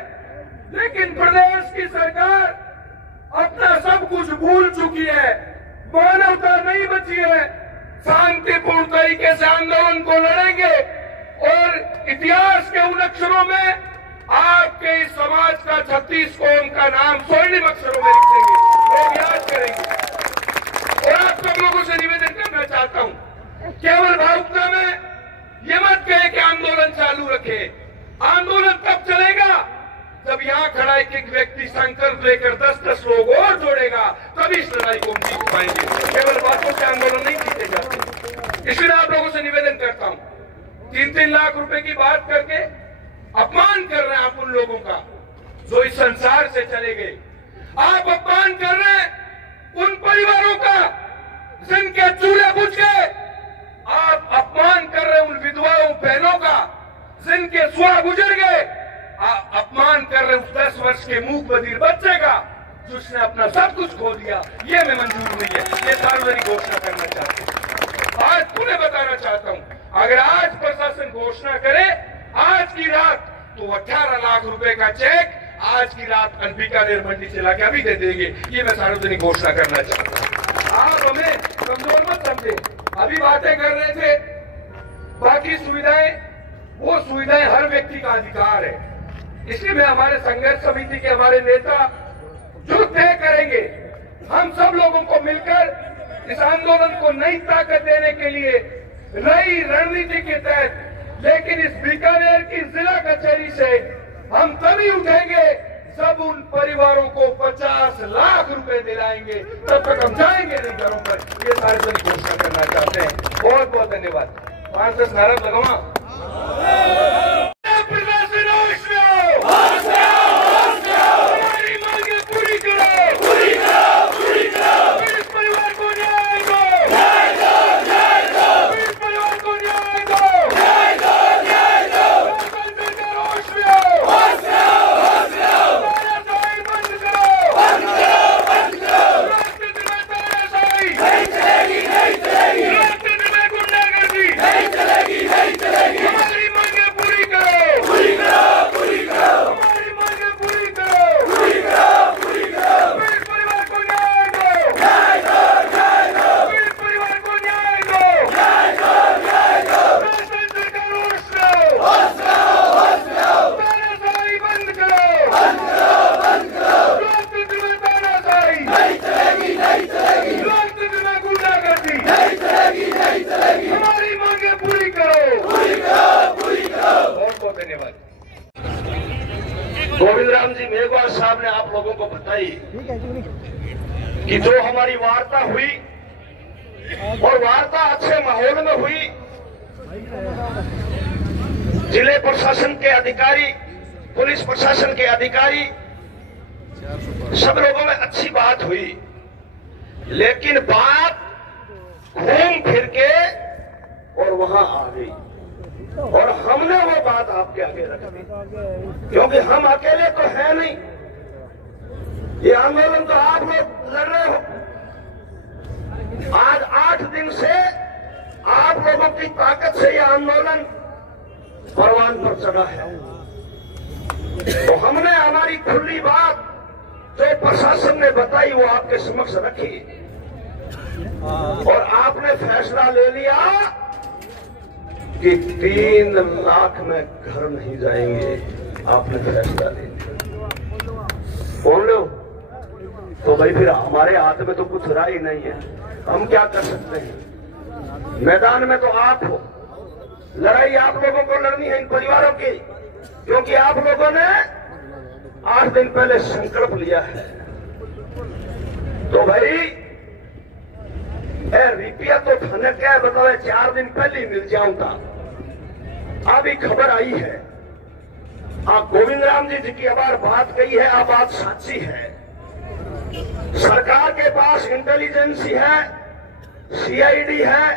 लेकिन प्रदेश की सरकार अपना सब कुछ भूल चुकी है, मानवता नहीं बची है। शांतिपूर्ण तरीके से आंदोलन को लड़ेंगे और इतिहास के उन अक्षरों में आपके इस समाज का 36 कौम का नाम स्वर्णिम अक्षरों में लिखेंगे, लोग याद करेंगे। और आप सब लोगों से निवेदन करना चाहता हूं, केवल भावुकता में ये मत कहे कि आंदोलन चालू रखे। आंदोलन तब चलेगा जब यहां खड़ा एक व्यक्ति संकल्प लेकर 10-10 लोग और जोड़ेगा, तभी इस लड़ाई को हम जीत पाएंगे। केवल बातों से आंदोलन नहीं जीते जाते। इसलिए आप लोगों से निवेदन करता हूं, 3-3 लाख रुपए की बात करके अपमान कर रहे हैं आप उन लोगों का जो इस संसार से चले गए। आप अपमान कर रहे हैं उन परिवारों का जिनके चूल्हे बुझ गए। आप अपमान कर रहे हैं उन विधवाओं बहनों का जिनके सुहा गुजर गए। अपमान कर रहे उस 10 वर्ष के मूक बधिर बच्चे का जिसने अपना सब कुछ खो दिया। ये मैं मंजूर नहीं है, ये सार्वजनिक घोषणा करना चाहते हैं। आज पुनः बताना चाहता हूं, अगर आज प्रशासन घोषणा करे, आज की रात तो 18 लाख रुपए का चेक आज की रात बीकानेर मंडी से लाके अभी दे देंगे। ये मैं सार्वजनिक घोषणा करना चाहता हूँ। आप हमें कमजोर मत समझे। अभी बातें कर रहे थे, बाकी सुविधाएं, वो सुविधाएं हर व्यक्ति का अधिकार है। इसलिए मैं हमारे संघर्ष समिति के हमारे नेता जो तय करेंगे, हम सब लोगों को मिलकर इस आंदोलन को नई ताकत देने के लिए नई रणनीति के तहत, लेकिन इस बीकानेर की जिला कचहरी से हम तभी उठेंगे जब उन परिवारों को 50 लाख रुपए दिलाएंगे, तब तक हम जाएंगे नहीं घरों पर। ये सार्वजनिक घोषणा करना चाहते हैं। बहुत बहुत धन्यवाद। 5-10 नारा लगावा। गोविंद राम जी मेघवाल साहब ने आप लोगों को बताई कि जो हमारी वार्ता हुई और वार्ता अच्छे माहौल में हुई, जिले प्रशासन के अधिकारी, पुलिस प्रशासन के अधिकारी, सब लोगों में अच्छी बात हुई, लेकिन बात घूम फिर के और वहां आ गई और हमने वो बात आपके आगे रख दी, क्योंकि हम अकेले तो है नहीं। ये आंदोलन तो आप लोग लड़ रहे हो। आज 8 दिन से आप लोगों की ताकत से यह आंदोलन परवान पर चढ़ा है। तो हमने हमारी खुली बात जो प्रशासन ने बताई वो आपके समक्ष रखी और आपने फैसला ले लिया कि 3 लाख में घर नहीं जाएंगे। आपने फैसला ले लिया, बोल लो। तो भाई फिर हमारे हाथ में तो कुछ राय नहीं है, हम क्या कर सकते हैं? मैदान में तो आप हो, लड़ाई आप लोगों को लड़नी है इन परिवारों की, क्योंकि आप लोगों ने 8 दिन पहले संकल्प लिया है। तो भाई रुपया तो थाने क्या बताओ, 4 दिन पहले मिल जाऊंगा। अभी खबर आई है, आप गोविंद राम जी की अबार बात कही है, आप बात सच्ची है। सरकार के पास इंटेलिजेंसी है, सीआईडी है,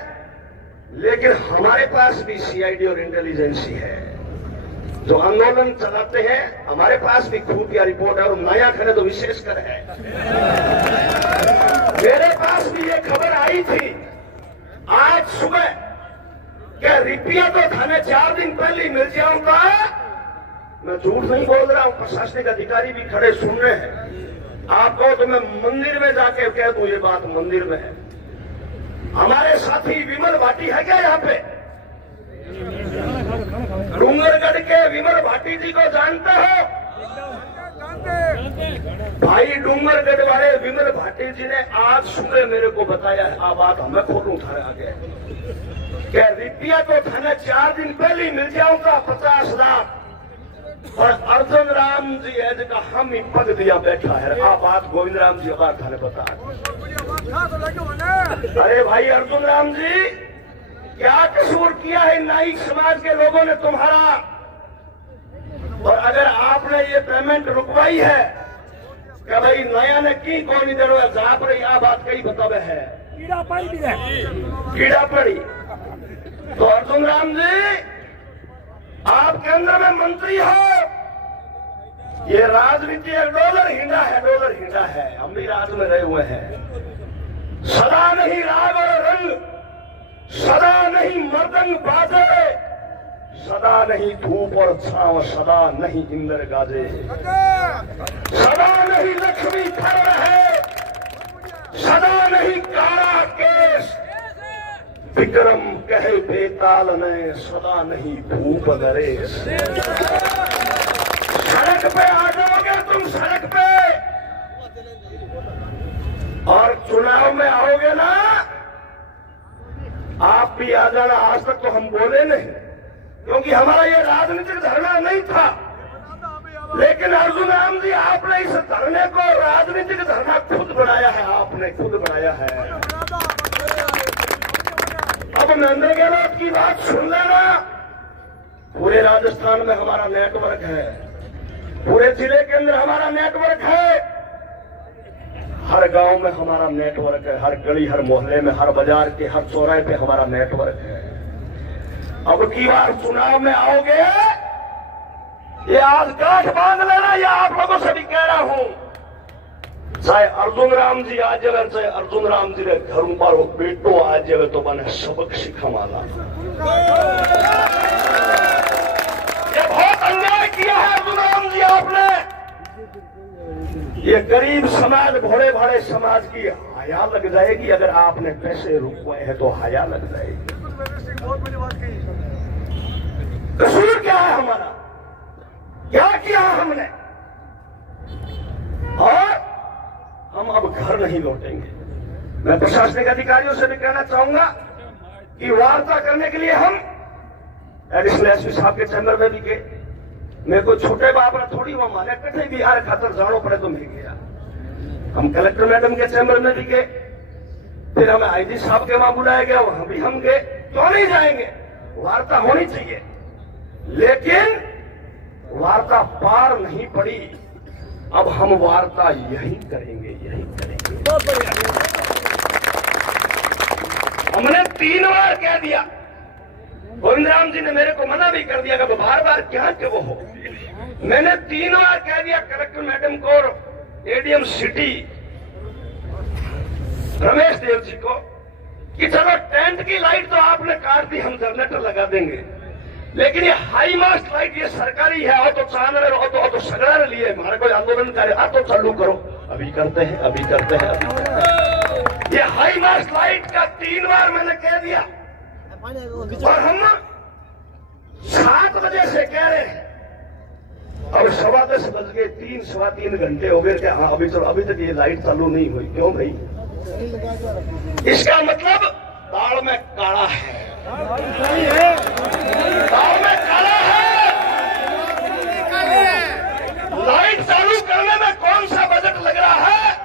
लेकिन हमारे पास भी सीआईडी और इंटेलिजेंसी है। जो आंदोलन चलाते हैं हमारे पास भी खुफिया रिपोर्ट है और नया खने तो विशेषकर है। मेरे पास भी ये खबर आई थी आज सुबह, क्या रुपया तो थाने 4 दिन पहले मिल जाऊंगा। मैं झूठ नहीं बोल रहा हूं, प्रशासनिक अधिकारी भी खड़े सुन रहे हैं। आपको तो मैं मंदिर में जाके कह दूं ये बात मंदिर में है। हमारे साथी विमल भाटी है क्या यहाँ पे? डूंगरगढ़ के विमल भाटी जी को जानते हो? भाई डूंगरगढ़ वाले विमल भाटी जी ने आज सुबह मेरे को बताया है, आ बात हमें खोलूं थाने आगे, क्या रुपया तो थाने 4 दिन पहले मिल जाऊंगा 50 लाख, और अर्जुन राम जी है जिनका हम ही पद दिया बैठा है। आ बात गोविंद राम जी बात थाने बता। अरे भाई अर्जुन राम जी, क्या कसूर किया है नाई समाज के लोगों ने तुम्हारा? और अगर आपने ये पेमेंट रुकवाई है क्या भाई नया ने की कौन इधर जहां पर यह बात कही बतावे है कीड़ा पड़ी। तो अर्जुन राम जी, आप केंद्र में मंत्री हो, ये राजनीति एक डॉलर हिंडा है, डॉलर हिंडा है। हम भी राज में रहे हुए हैं। सदा नहीं राग और रंग, सदा नहीं मर्दंग बाजे, सदा सदा नहीं धूप और छांव, सदा नहीं इंद्र गाजे, सदा नहीं लक्ष्मी फर रहे, सदा नहीं काला केश, विक्रम कहे बेताल ने, सदा नहीं धूप नरेश। सड़क पे आ जाओगे तुम, सड़क पे, और चुनाव में आओगे ना, आप भी आ जाना। आज तक तो हम बोले नहीं, क्योंकि हमारा ये राजनीतिक धरना नहीं था, लेकिन अर्जुन राम जी आपने इस धरने को राजनीतिक धरना खुद बनाया है, आपने खुद बनाया है। अब महेंद्र गहलोत की बात सुन लेना। पूरे राजस्थान में हमारा नेटवर्क है, पूरे जिले के अंदर हमारा नेटवर्क है, हर गांव में हमारा नेटवर्क है, हर गली, हर मोहल्ले में, हर बाजार के हर चौराहे पे हमारा नेटवर्क है। अब की बार चुनाव में आओगे, ये आज गांठ बांध लेना, या आप लोगों से भी कह रहा हूं, चाहे अर्जुन राम जी आ जाए, चाहे अर्जुन राम जी ने घर पर हो बेटो आ जाए, तो मैंने सबक सीखा माला। ये बहुत अन्याय किया है अर्जुन राम जी आपने। ये गरीब समाज, भोले भाड़े समाज की हया लग जाएगी, अगर आपने पैसे रुकवाए हैं तो हया लग जाएगी। कसूर क्या है हमारा, क्या किया हमने? और हम अब घर नहीं लौटेंगे। मैं प्रशासनिक अधिकारियों से भी कहना चाहूंगा कि वार्ता करने के लिए हम एडिशनल एसपी साहब के चैम्बर में भी गए। मेरे को छोटे बाप ने थोड़ी वो माने, कठे बिहार खातर जानो पड़े तो मैं गया। हम कलेक्टर मैडम के चैम्बर में भी गए, फिर हमें आईजी साहब के वहां बुलाया गया, वहां भी हम गए। क्यों नहीं जाएंगे? वार्ता होनी चाहिए, लेकिन वार्ता पार नहीं पड़ी। अब हम वार्ता यही करेंगे, यही करेंगे। हमने 3 बार कह दिया, गोविंद राम जी ने मेरे को मना भी कर दिया कि बार बार क्या के वो हो। मैंने 3 बार कह दिया कलेक्टर मैडम को और एडीएम सिटी रमेश देव जी को कि चलो टेंट की लाइट तो आपने काट दी, हम जनरेटर लगा देंगे, लेकिन ये हाई मास्ट लाइट ये सरकारी है, और तो चांदर हो तो सगड़ा लिए हमारे कोई आंदोलन करे, आ तो चालू करो, अभी करते हैं, अभी करते हैं, अभी करते हैं। ये हाई मास्ट लाइट का 3 बार मैंने कह दिया, और हम 7 बजे से कह रहे हैं, अब 10:15 बज गए, 3 सवा 3 घंटे हो गए कि हाँ अभी चलो, अभी तक ये लाइट चालू नहीं हुई। क्यों भाई? इसका मतलब दाल में काला है, दाल में काला है। लाइट चालू करने में कौन सा बजट लग रहा है,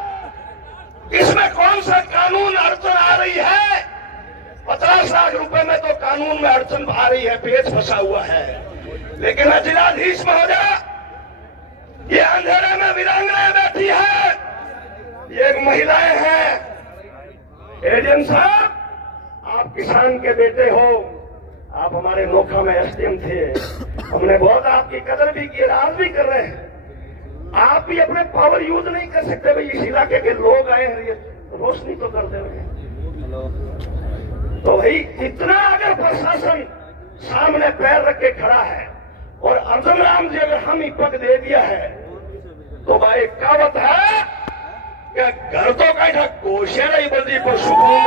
इसमें कौन सा कानून अड़चन आ रही है? 50 लाख रुपए में तो कानून में अड़चन आ रही है, पेच फंसा हुआ है। लेकिन जिलाधीश महोदय, ये अंधेरे में वीरांगनाएं बैठी है, ये एक महिलाएं हैं। एडीएम साहब, आप किसान के बेटे हो, आप हमारे नोखा में एसडीएम थे, हमने बहुत आपकी कदर भी की, आज भी कर रहे हैं। आप भी अपने पावर यूज नहीं कर सकते भाई, इस इलाके के लोग आए हैं, ये रोशनी तो कर दे रहे हैं। तो भाई इतना अगर प्रशासन सामने पैर रख के खड़ा है, और अर्जुन राम जी अगर हम ही पग दे दिया है, तो भाई कहावत है कि घर तो बैठा कोशेरा ही बल्दी पर सुकून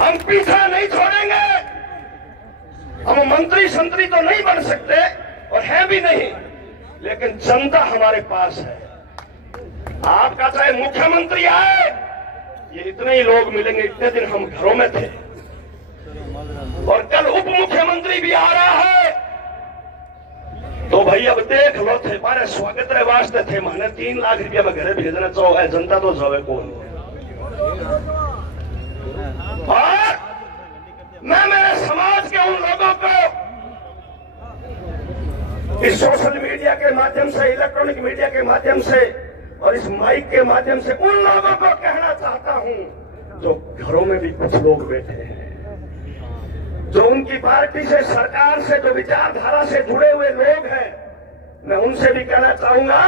हम पीछा नहीं छोड़ेंगे। हम मंत्री संतरी तो नहीं बन सकते और है भी नहीं, लेकिन जनता हमारे पास है। आपका चाहे मुख्यमंत्री आए, ये इतने ही लोग मिलेंगे। इतने दिन हम घरों में थे, और कल उप मुख्यमंत्री भी आ रहा है, तो भाई अब देख लो थे हमारे स्वागत रे वास्ते थे, मैंने 3 लाख रुपया में घरे भेजना चाहो है, जनता तो जावे कौन। और मैं मेरे समाज के उन लोगों को इस सोशल मीडिया के माध्यम से, इलेक्ट्रॉनिक मीडिया के माध्यम से और इस माइक के माध्यम से उन लोगों को कहना चाहता हूं जो घरों में भी कुछ लोग बैठे हैं, जो उनकी पार्टी से, सरकार से, जो विचारधारा से जुड़े हुए लोग हैं, मैं उनसे भी कहना चाहूंगा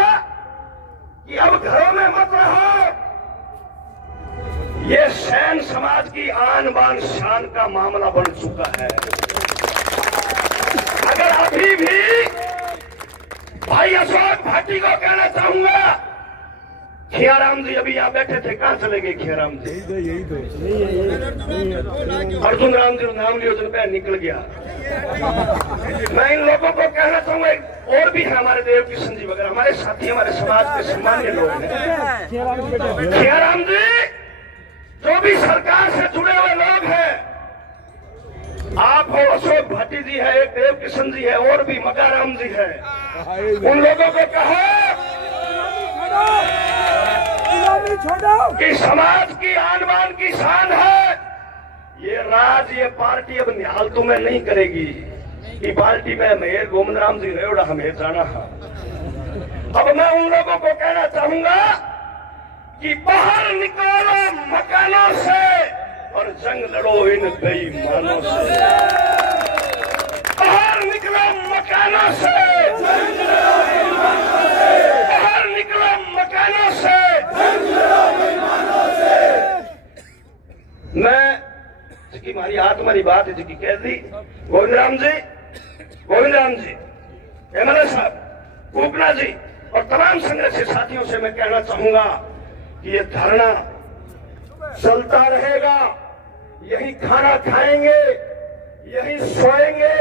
कि अब घरों में मत रहो। ये सैन समाज की आन बान शान का मामला बन चुका है। अगर अभी भी भाई अशोक भाटी को कहना चाहूंगा, खियाराम जी अभी यहाँ बैठे थे, कहाँ चले गए खियाराम जी? अर्जुन राम जी नाम लियो जिन पे निकल गया। मैं इन लोगों को कहना चाहूंगा, और भी है हमारे देव किशन जी वगैरह, हमारे साथी, हमारे समाज के सम्मान्य लोग हैं। खियाराम जी जो भी सरकार से जुड़े हुए लोग हैं, आप हो, अशोक भाटी जी है, एक देव किशन जी है, और भी मकाराम जी है, उन लोगों को कहो कि समाज की आन बान की शान है। ये राज, ये पार्टी अब निहाल तुम्हें नहीं करेगी। ये पार्टी में मेयर गोविंद राम जी रेवड़ा हमें जाना है। अब मैं उन लोगों को कहना चाहूंगा कि बाहर निकालो मकानों से और जंग लड़ो इन बेईमानों से। बाहर निकलो मकानों से, बाहर निकलो मकानों से। मैं जिसकी हमारी आत्मारी बात है, जिसकी कह दी गोविंद राम जी, एमएलए साहब, गोपना जी और तमाम संघर्ष साथियों से मैं कहना चाहूंगा कि ये धरना चलता रहेगा। यही खाना खाएंगे, यही सोएंगे।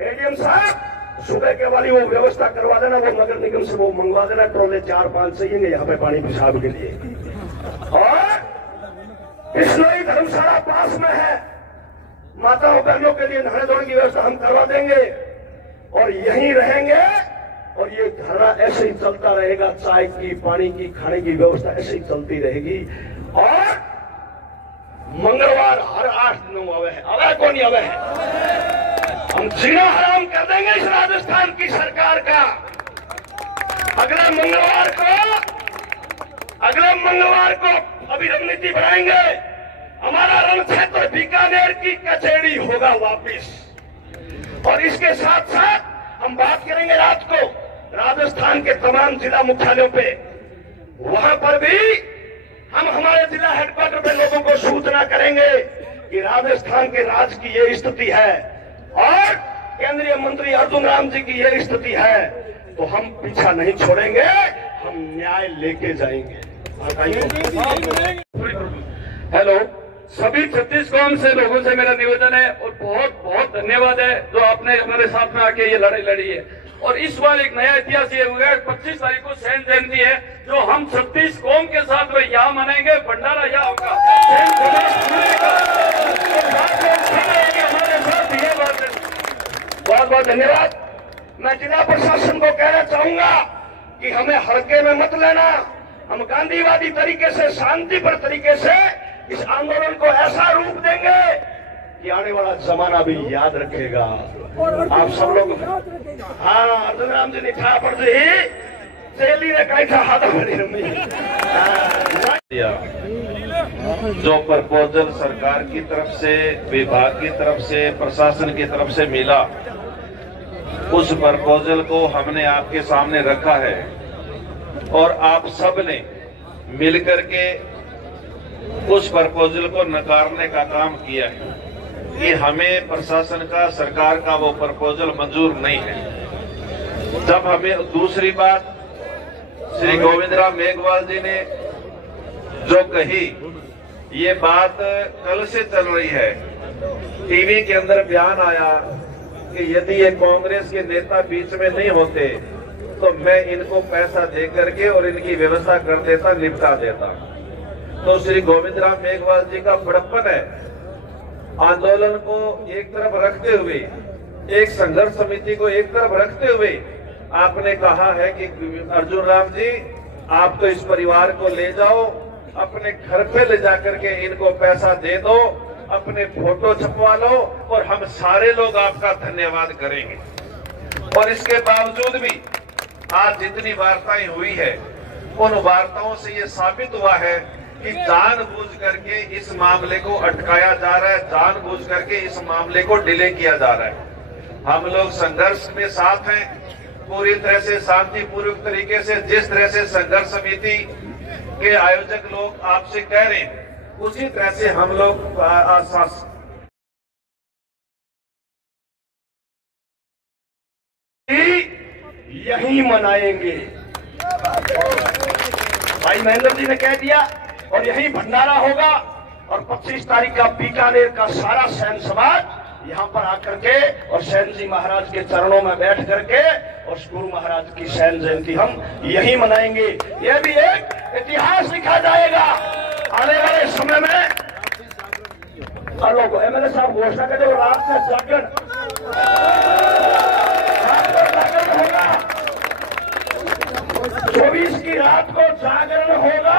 एडीएम साहब सुबह के वाली वो व्यवस्था करवा देना, वो नगर निगम से वो मंगवा देना, ट्रोले 4-5 चाहिए यहाँ पे पानी पेशाब के लिए। और बिश्नोई धर्मशाला पास में है, माताओं बहनों के लिए नहाने धोने की व्यवस्था हम करवा देंगे और यहीं रहेंगे। और ये धरना ऐसे ही चलता रहेगा, चाय की, पानी की, खाने की व्यवस्था ऐसे ही चलती रहेगी। और मंगलवार हर 8 दिनों आवे है, आवे कौन नहीं आवे है, हम जीना हराम कर देंगे इस राजस्थान की सरकार का। अगले मंगलवार को अभी रणनीति बनाएंगे। हमारा रण क्षेत्र बीकानेर की कचहरी होगा वापिस। और इसके साथ साथ हम बात करेंगे रात को राजस्थान के तमाम जिला मुख्यालयों पे, वहां पर भी हम हमारे जिला हेडक्वार्टर पे लोगों को सूचना करेंगे कि राजस्थान के राज की ये स्थिति है और केंद्रीय मंत्री अर्जुन राम जी की ये स्थिति है। तो हम पीछा नहीं छोड़ेंगे, हम न्याय लेके जाएंगे। हेलो, सभी 36 कौम से लोगों से मेरा निवेदन है और बहुत बहुत धन्यवाद है जो आपने हमारे साथ में आके ये लड़ाई लड़ी है। और इस बार एक नया इतिहास ये हुआ है, 25 तारीख को सैन जयंती है, जो हम 36 कौम के साथ में यहाँ मनाएंगे। भंडारा यहाँ होगा, हमारे साथ ये बात है। बहुत बहुत धन्यवाद। मैं जिला प्रशासन को कहना चाहूंगा कि हमें हल्के में मत लेना। हम गांधीवादी तरीके से, शांतिपूर्ण तरीके से इस आंदोलन को ऐसा रूप देंगे कि आने वाला जमाना भी याद रखेगा। आप सब लोग, हाँ, अर्जुन राम जी ने कहा पर सहेली ने कहा था हाथ जो प्रपोजल सरकार की तरफ से, विभाग की तरफ से, प्रशासन की तरफ से मिला, उस प्रपोजल को हमने आपके सामने रखा है और आप सब ने मिलकर के उस प्रपोजल को नकारने का काम किया है कि हमें प्रशासन का, सरकार का वो प्रपोजल मंजूर नहीं है। जब हमें दूसरी बात श्री गोविंद राम मेघवाल जी ने जो कही, ये बात कल से चल रही है, टीवी के अंदर बयान आया कि यदि ये कांग्रेस के नेता बीच में नहीं होते तो मैं इनको पैसा दे करके और इनकी व्यवस्था कर देता, निपटा देता। तो श्री गोविंद राम मेघवाल जी का बड़प्पन है। आंदोलन को एक तरफ रखते हुए, एक संघर्ष समिति को एक तरफ रखते हुए आपने कहा है कि अर्जुन राम जी, आप तो इस परिवार को ले जाओ, अपने घर पे ले जाकर के इनको पैसा दे दो, अपने फोटो छपवा लो और हम सारे लोग आपका धन्यवाद करेंगे। और इसके बावजूद भी आज जितनी वार्ताएं हुई है, उन वार्ताओं से ये साबित हुआ है कि जानबूझ करके इस मामले को अटकाया जा रहा है, जानबूझ करके इस मामले को डिले किया जा रहा है। हम लोग संघर्ष में साथ हैं, पूरी तरह से शांतिपूर्वक तरीके से। जिस तरह से संघर्ष समिति के आयोजक लोग आपसे कह रहे हैं उसी तरह से हम लोग आश्वास यही मनाएंगे। भाई महेंद्र जी ने कह दिया और यही भंडारा होगा। और 25 तारीख का बीकानेर का सारा सैन समाज यहाँ पर आकर के और सैन जी महाराज के चरणों में बैठ करके और गुरु महाराज की सैन जयंती हम यही मनाएंगे। यह भी एक इतिहास लिखा जाएगा आने वाले समय में। लोग एमएलए साहब घोषणा कर दो, रात में जागरण होगा, 24 की रात को जागरण होगा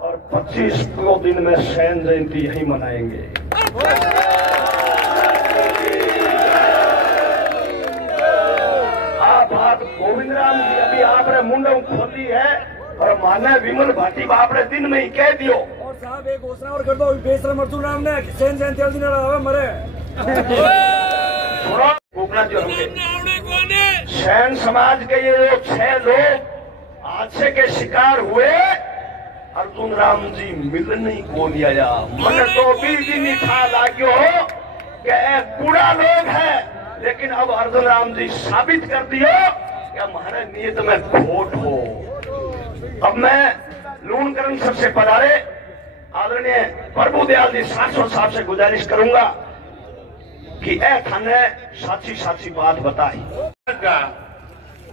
और 25 को दिन में सैन जयंती यही मनाएंगे। आप गोविंद राम जी अभी आपने मुंडम खोली है और माने विमल भाटी आपने दिन में ही कह दियो। और साहब एक घोषणा और कर दो, बेसरम अर्जुन राम ने सैन जयंती वाले दिन रहा मरे सैन समाज के ये 6 लोग हादसे के शिकार हुए, अर्जुन राम जी मिलने को नहीं आया। मन तो भी नहीं था लाग्यो हो कि कूड़ा लोग है, लेकिन अब अर्जुन राम जी साबित कर दिया कि हमारे नियत में खोट हो। अब मैं लूणकरण सबसे पधारे आदरणीय प्रभु दयाल जी शाश्वत साहब से गुजारिश करूंगा कि थाने साची साची बात बताई।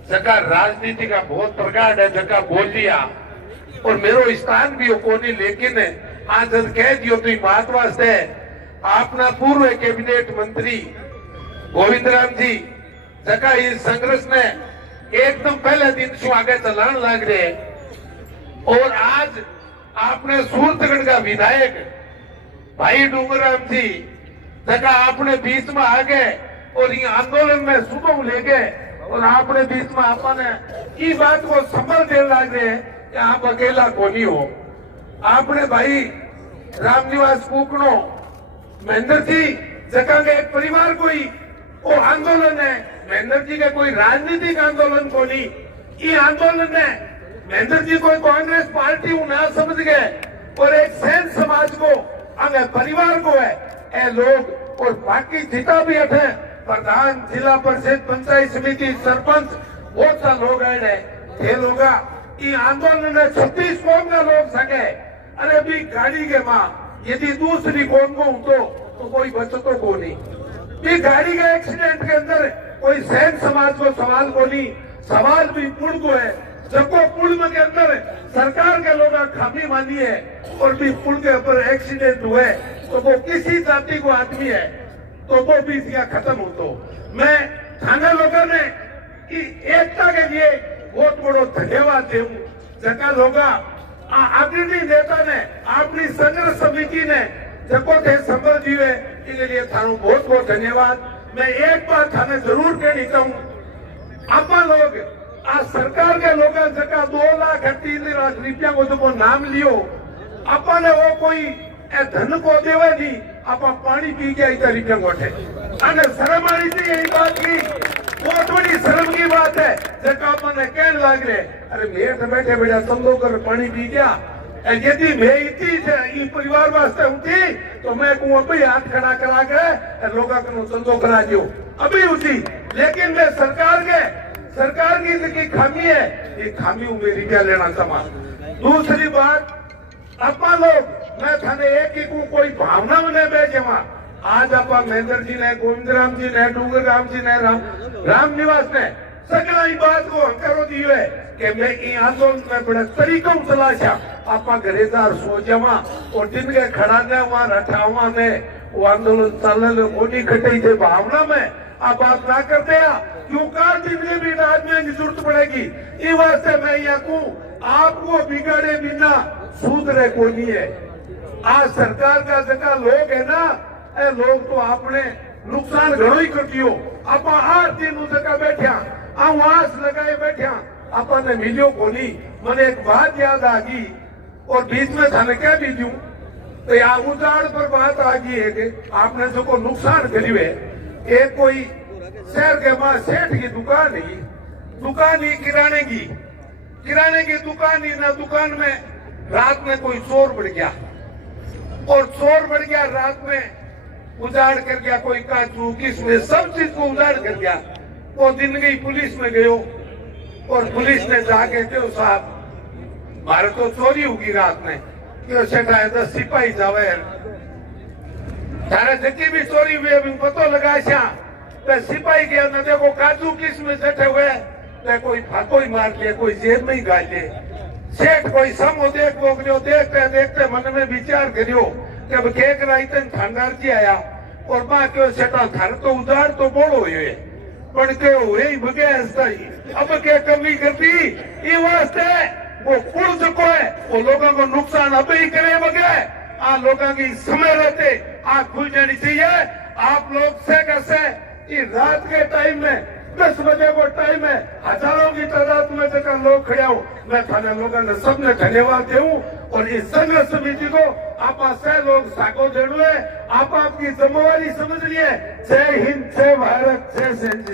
जगह राजनीति का बहुत प्रकार है, जगह बोल दिया और मेरो स्थान भी हो कोनी, लेकिन आज कह दियो तो बात वास्ते अपना पूर्व कैबिनेट मंत्री गोविंद राम जी जगह इस संघर्ष में एकदम पहले दिन से आगे चलाने लग रहे। और आज आपने सूरतगढ़ का विधायक भाई डूंगराम जी जगह आपने बीच में आ गए और ये आंदोलन में सुबह ले गए और आपने बीच में आपने की बात को संभल दे लग रहे कि आप अकेला कोनी हो। आपने भाई रामनिवास कुकनो महेंद्र जी जगह के एक परिवार कोई वो आंदोलन है, महेंद्र जी का कोई राजनीतिक आंदोलन को नहीं। ये आंदोलन है महेंद्र जी कोई कांग्रेस पार्टी ना समझ गए और एक सैन समाज को अंग परिवार को है ए लोग। और बाकी जितना भी है प्रधान जिला परिषद पंचायत समिति सरपंच बहुत सा लोग आए ये लोग ये आंदोलन में 36 कौम का लोग सके। अरे भी गाड़ी के माँ यदि दूसरी कौम को तो कोई बचतो को नहीं। ये गाड़ी के एक्सीडेंट के अंदर कोई सैन समाज को सवाल को नहीं, सवाल भी पुल को है। जब वो पुल के अंदर सरकार के लोग खामी मानी है और भी पुल के ऊपर एक्सीडेंट हुए तो वो किसी जाति को आदमी है तो वो भी इसका खत्म हो। तो मैं थाना लोगों ने कि एकता के लिए बहुत बड़ो धन्यवाद दे। जगह लोग अग्रणी नेता ने अपनी संघर्ष समिति ने जको थे संबल दिए इसके लिए थानू बहुत बहुत धन्यवाद। मैं एक बात थाने जरूर कहनी चाहूँ, आप लोग आज सरकार के लोग जगह 2 लाख 3 लाख रुपया को जो नाम लियो अपने वो कोई धन को देवे नहीं, आप पानी पी गया इतना रुपया गोठे अने शर्म आनी थी। यही बात की बहुत बड़ी शर्म की बात है। जगह अपने कहने लग रहे अरे मेरे बैठे बैठा समझो कर पानी पी गया। यदि मैं इतनी परिवार वास्ते उठी तो मैं अभी हाथ खड़ा करा के लोगों को चंदो करा दियो अभी उठी। लेकिन मैं सरकार की खामी है, ये खामी मेरी क्या लेना चाहता। दूसरी बात अपा लोग मैं थाने एक ही कोई भावना में नहीं बैठे वहां। आज आप महेंद्र जी ने गोविंद राम जी ने डूंगर राम जी ने रामनिवास ने सगला बात को अंकरो दियो है कि मैं ये आंदोलन में बड़े तरीकों चला आप घरेदार सो जमा और दिन के खड़ा ने वहां रठावा में वो आंदोलन चल मोदी खटी थे भावना में आप बात ना कर दिया क्यों कार दिन के भी आदमी की जरूरत पड़ेगी। ये वास्ते मैं यहाँ को आपको बिगाड़े बिना सुधरे को नहीं है। आज सरकार का जगह लोग है ना लोग तो आपने नुकसान घणो ही कर दियो। आप 8 दिन उस जगह बैठा आवास लगाए बैठा आपने मिलियो को नहीं। मैंने एक बात याद आ गई और बीच में थाने कह भी दूं तो यहाँ उजाड़ पर बात आ गई है कि आपने जो को नुकसान करी है एक कोई शहर के पास सेठ की दुकान ही किराने की दुकान ही ना दुकान में रात में कोई चोर बढ़ गया और चोर बढ़ गया, रात में उजाड़ कर गया, कोई काजू किसमें सब चीज को उजाड़ कर गया। वो दिन गई पुलिस में गयो और पुलिस ने जाके थे साहब मारे तो चोरी होगी रात में, क्यों सेठा 10 सिपाही जावे तारा जति भी चोरी हुई अभी पतो लगा तो सिपाही गया न देखो काजू किसमें सेठे हुए तो कोई फाको ही मार लिया, कोई जेब में ही गाल लिए। सेठ कोई समो देख बोगलियो, देखते देखते मन में विचार करियो कि अब केक राइतन थानदार जी आया और मां क्यों सेठा थार तो उधार तो बोलो हुए पण के हुए ही भगे हंसता ही अब क्या कमी करती ये वास्ते वो पुल चुको है, वो लोगों को नुकसान अब ही करे बगे आ लोगों की समय रहते आंख खुल जानी चाहिए। आप लोग से कैसे कि रात के टाइम में 10 बजे को टाइम है, हजारों की तादाद में जगह लोग खड़े हो, मैं थाने लोगों ने सबने धन्यवाद दूं और इस संघर्ष समिति को आप से लोग साको जड़ुए आप आपकी जिम्मेवारी समझ लिए। जय हिंद, जय भारत, जय सेंध।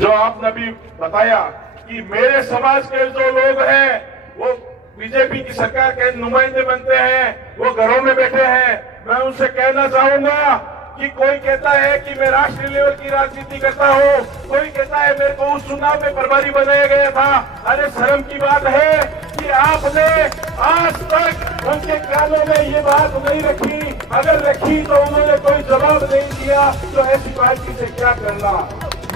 जो आपने भी बताया कि मेरे समाज के जो लोग हैं वो बीजेपी की सरकार के नुमाइंदे बनते हैं, वो घरों में बैठे हैं। मैं उनसे कहना चाहूंगा कि कोई कहता है कि मैं राष्ट्रीय लेवल की राजनीति करता हूँ, कोई कहता है मेरे को उस चुनाव में प्रभारी बनाया गया था। अरे शर्म की बात है कि आपने आज तक उनके कानों में ये बात नहीं रखी, अगर रखी तो उन्होंने कोई जवाब नहीं दिया, तो ऐसी पार्टी से क्या करना।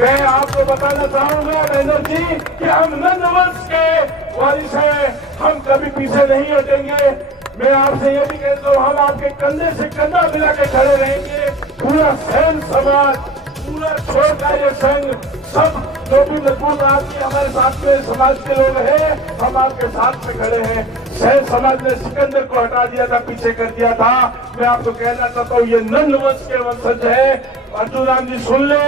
मैं आपको बताना चाहूंगा महेंद्र जी कि हम नंदवंश के वारिस हैं, हम कभी पीछे नहीं हटेंगे। मैं आपसे ये भी कहता हूँ हम आपके कंधे से कंधा मिला के खड़े रहेंगे। पूरा सैन समाज, पूरा छोड़ कार्य संघ, सब जो भी मजबूत आदमी हमारे साथ में समाज के लोग हैं, हम आपके साथ में खड़े हैं। सैन समाज ने सिकंदर को हटा दिया था, पीछे कर दिया था। मैं आपको कहना चाहता हूँ ये नंदवंश के वंशज है। अर्जुन राम जी सुन ले,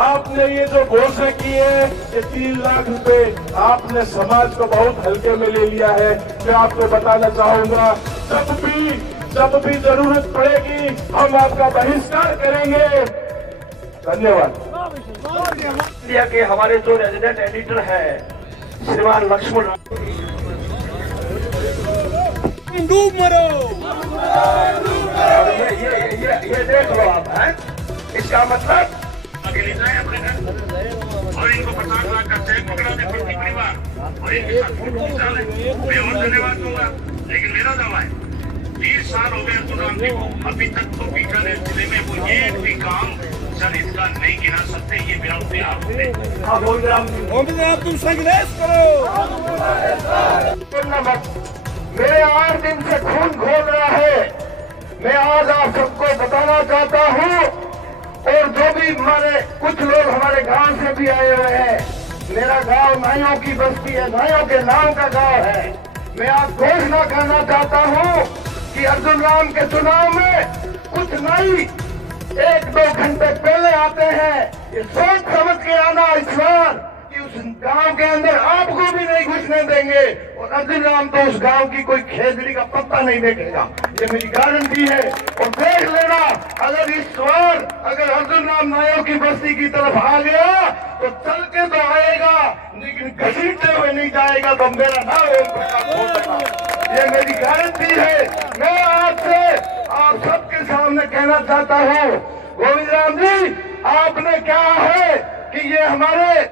आपने ये जो घोषणा की है ये 3 लाख रुपए आपने समाज को बहुत हल्के में ले लिया है। मैं आपको बताना चाहूंगा जब भी जरूरत पड़ेगी हम आपका बहिष्कार करेंगे। धन्यवाद। इंडिया के हमारे जो रेजिडेंट एडिटर है श्रीमान लक्ष्मण, डूब मरो। ये देख लो आप हैं, इसका मतलब अकेले जाए अपने घर और इनको 50 लाख का चेक पकड़ा दे प्रति परिवार और इनके साथ फोटो खिंचा ले। मैं और धन्यवाद दूंगा, लेकिन मेरा दावा है 20 साल हो गए अर्जुन राम जी को, अभी तक तो बीकानेर जिले में वो एक भी काम चल इसका नहीं गिना सकते। ये मेरा प्यार होते। आप तुम संघर्ष करो। मेरे 8 दिन से खून खोल रहा है। मैं आज आप सबको बताना चाहता हूँ और जो भी हमारे कुछ लोग हमारे गांव से भी आए हुए हैं। मेरा गांव नाइयों की बस्ती है, नाइयों के नाम का गांव है। मैं आज घोषणा करना चाहता हूँ कि अर्जुन राम के चुनाव में कुछ नाई 1-2 घंटे पहले आते हैं। ये सोच समझ के आना इस बार कि उस गांव के अंदर आपको भी नहीं घुसने देंगे और अर्जुन राम तो उस गांव की कोई खेजड़ी का पत्ता नहीं देखेगा। ये मेरी गारंटी है। और देख लेना अगर इस बार अगर अर्जुन राम नायों की बस्ती की तरफ आ गया तो चल के तो आएगा लेकिन घसीटते हुए नहीं जाएगा। तो मेरा नाम ओम प्रकाश होगा, ये मेरी गारंटी है। मैं आपसे आप सबके सामने कहना चाहता हूँ गोविंद राम जी आपने क्या है कि ये हमारे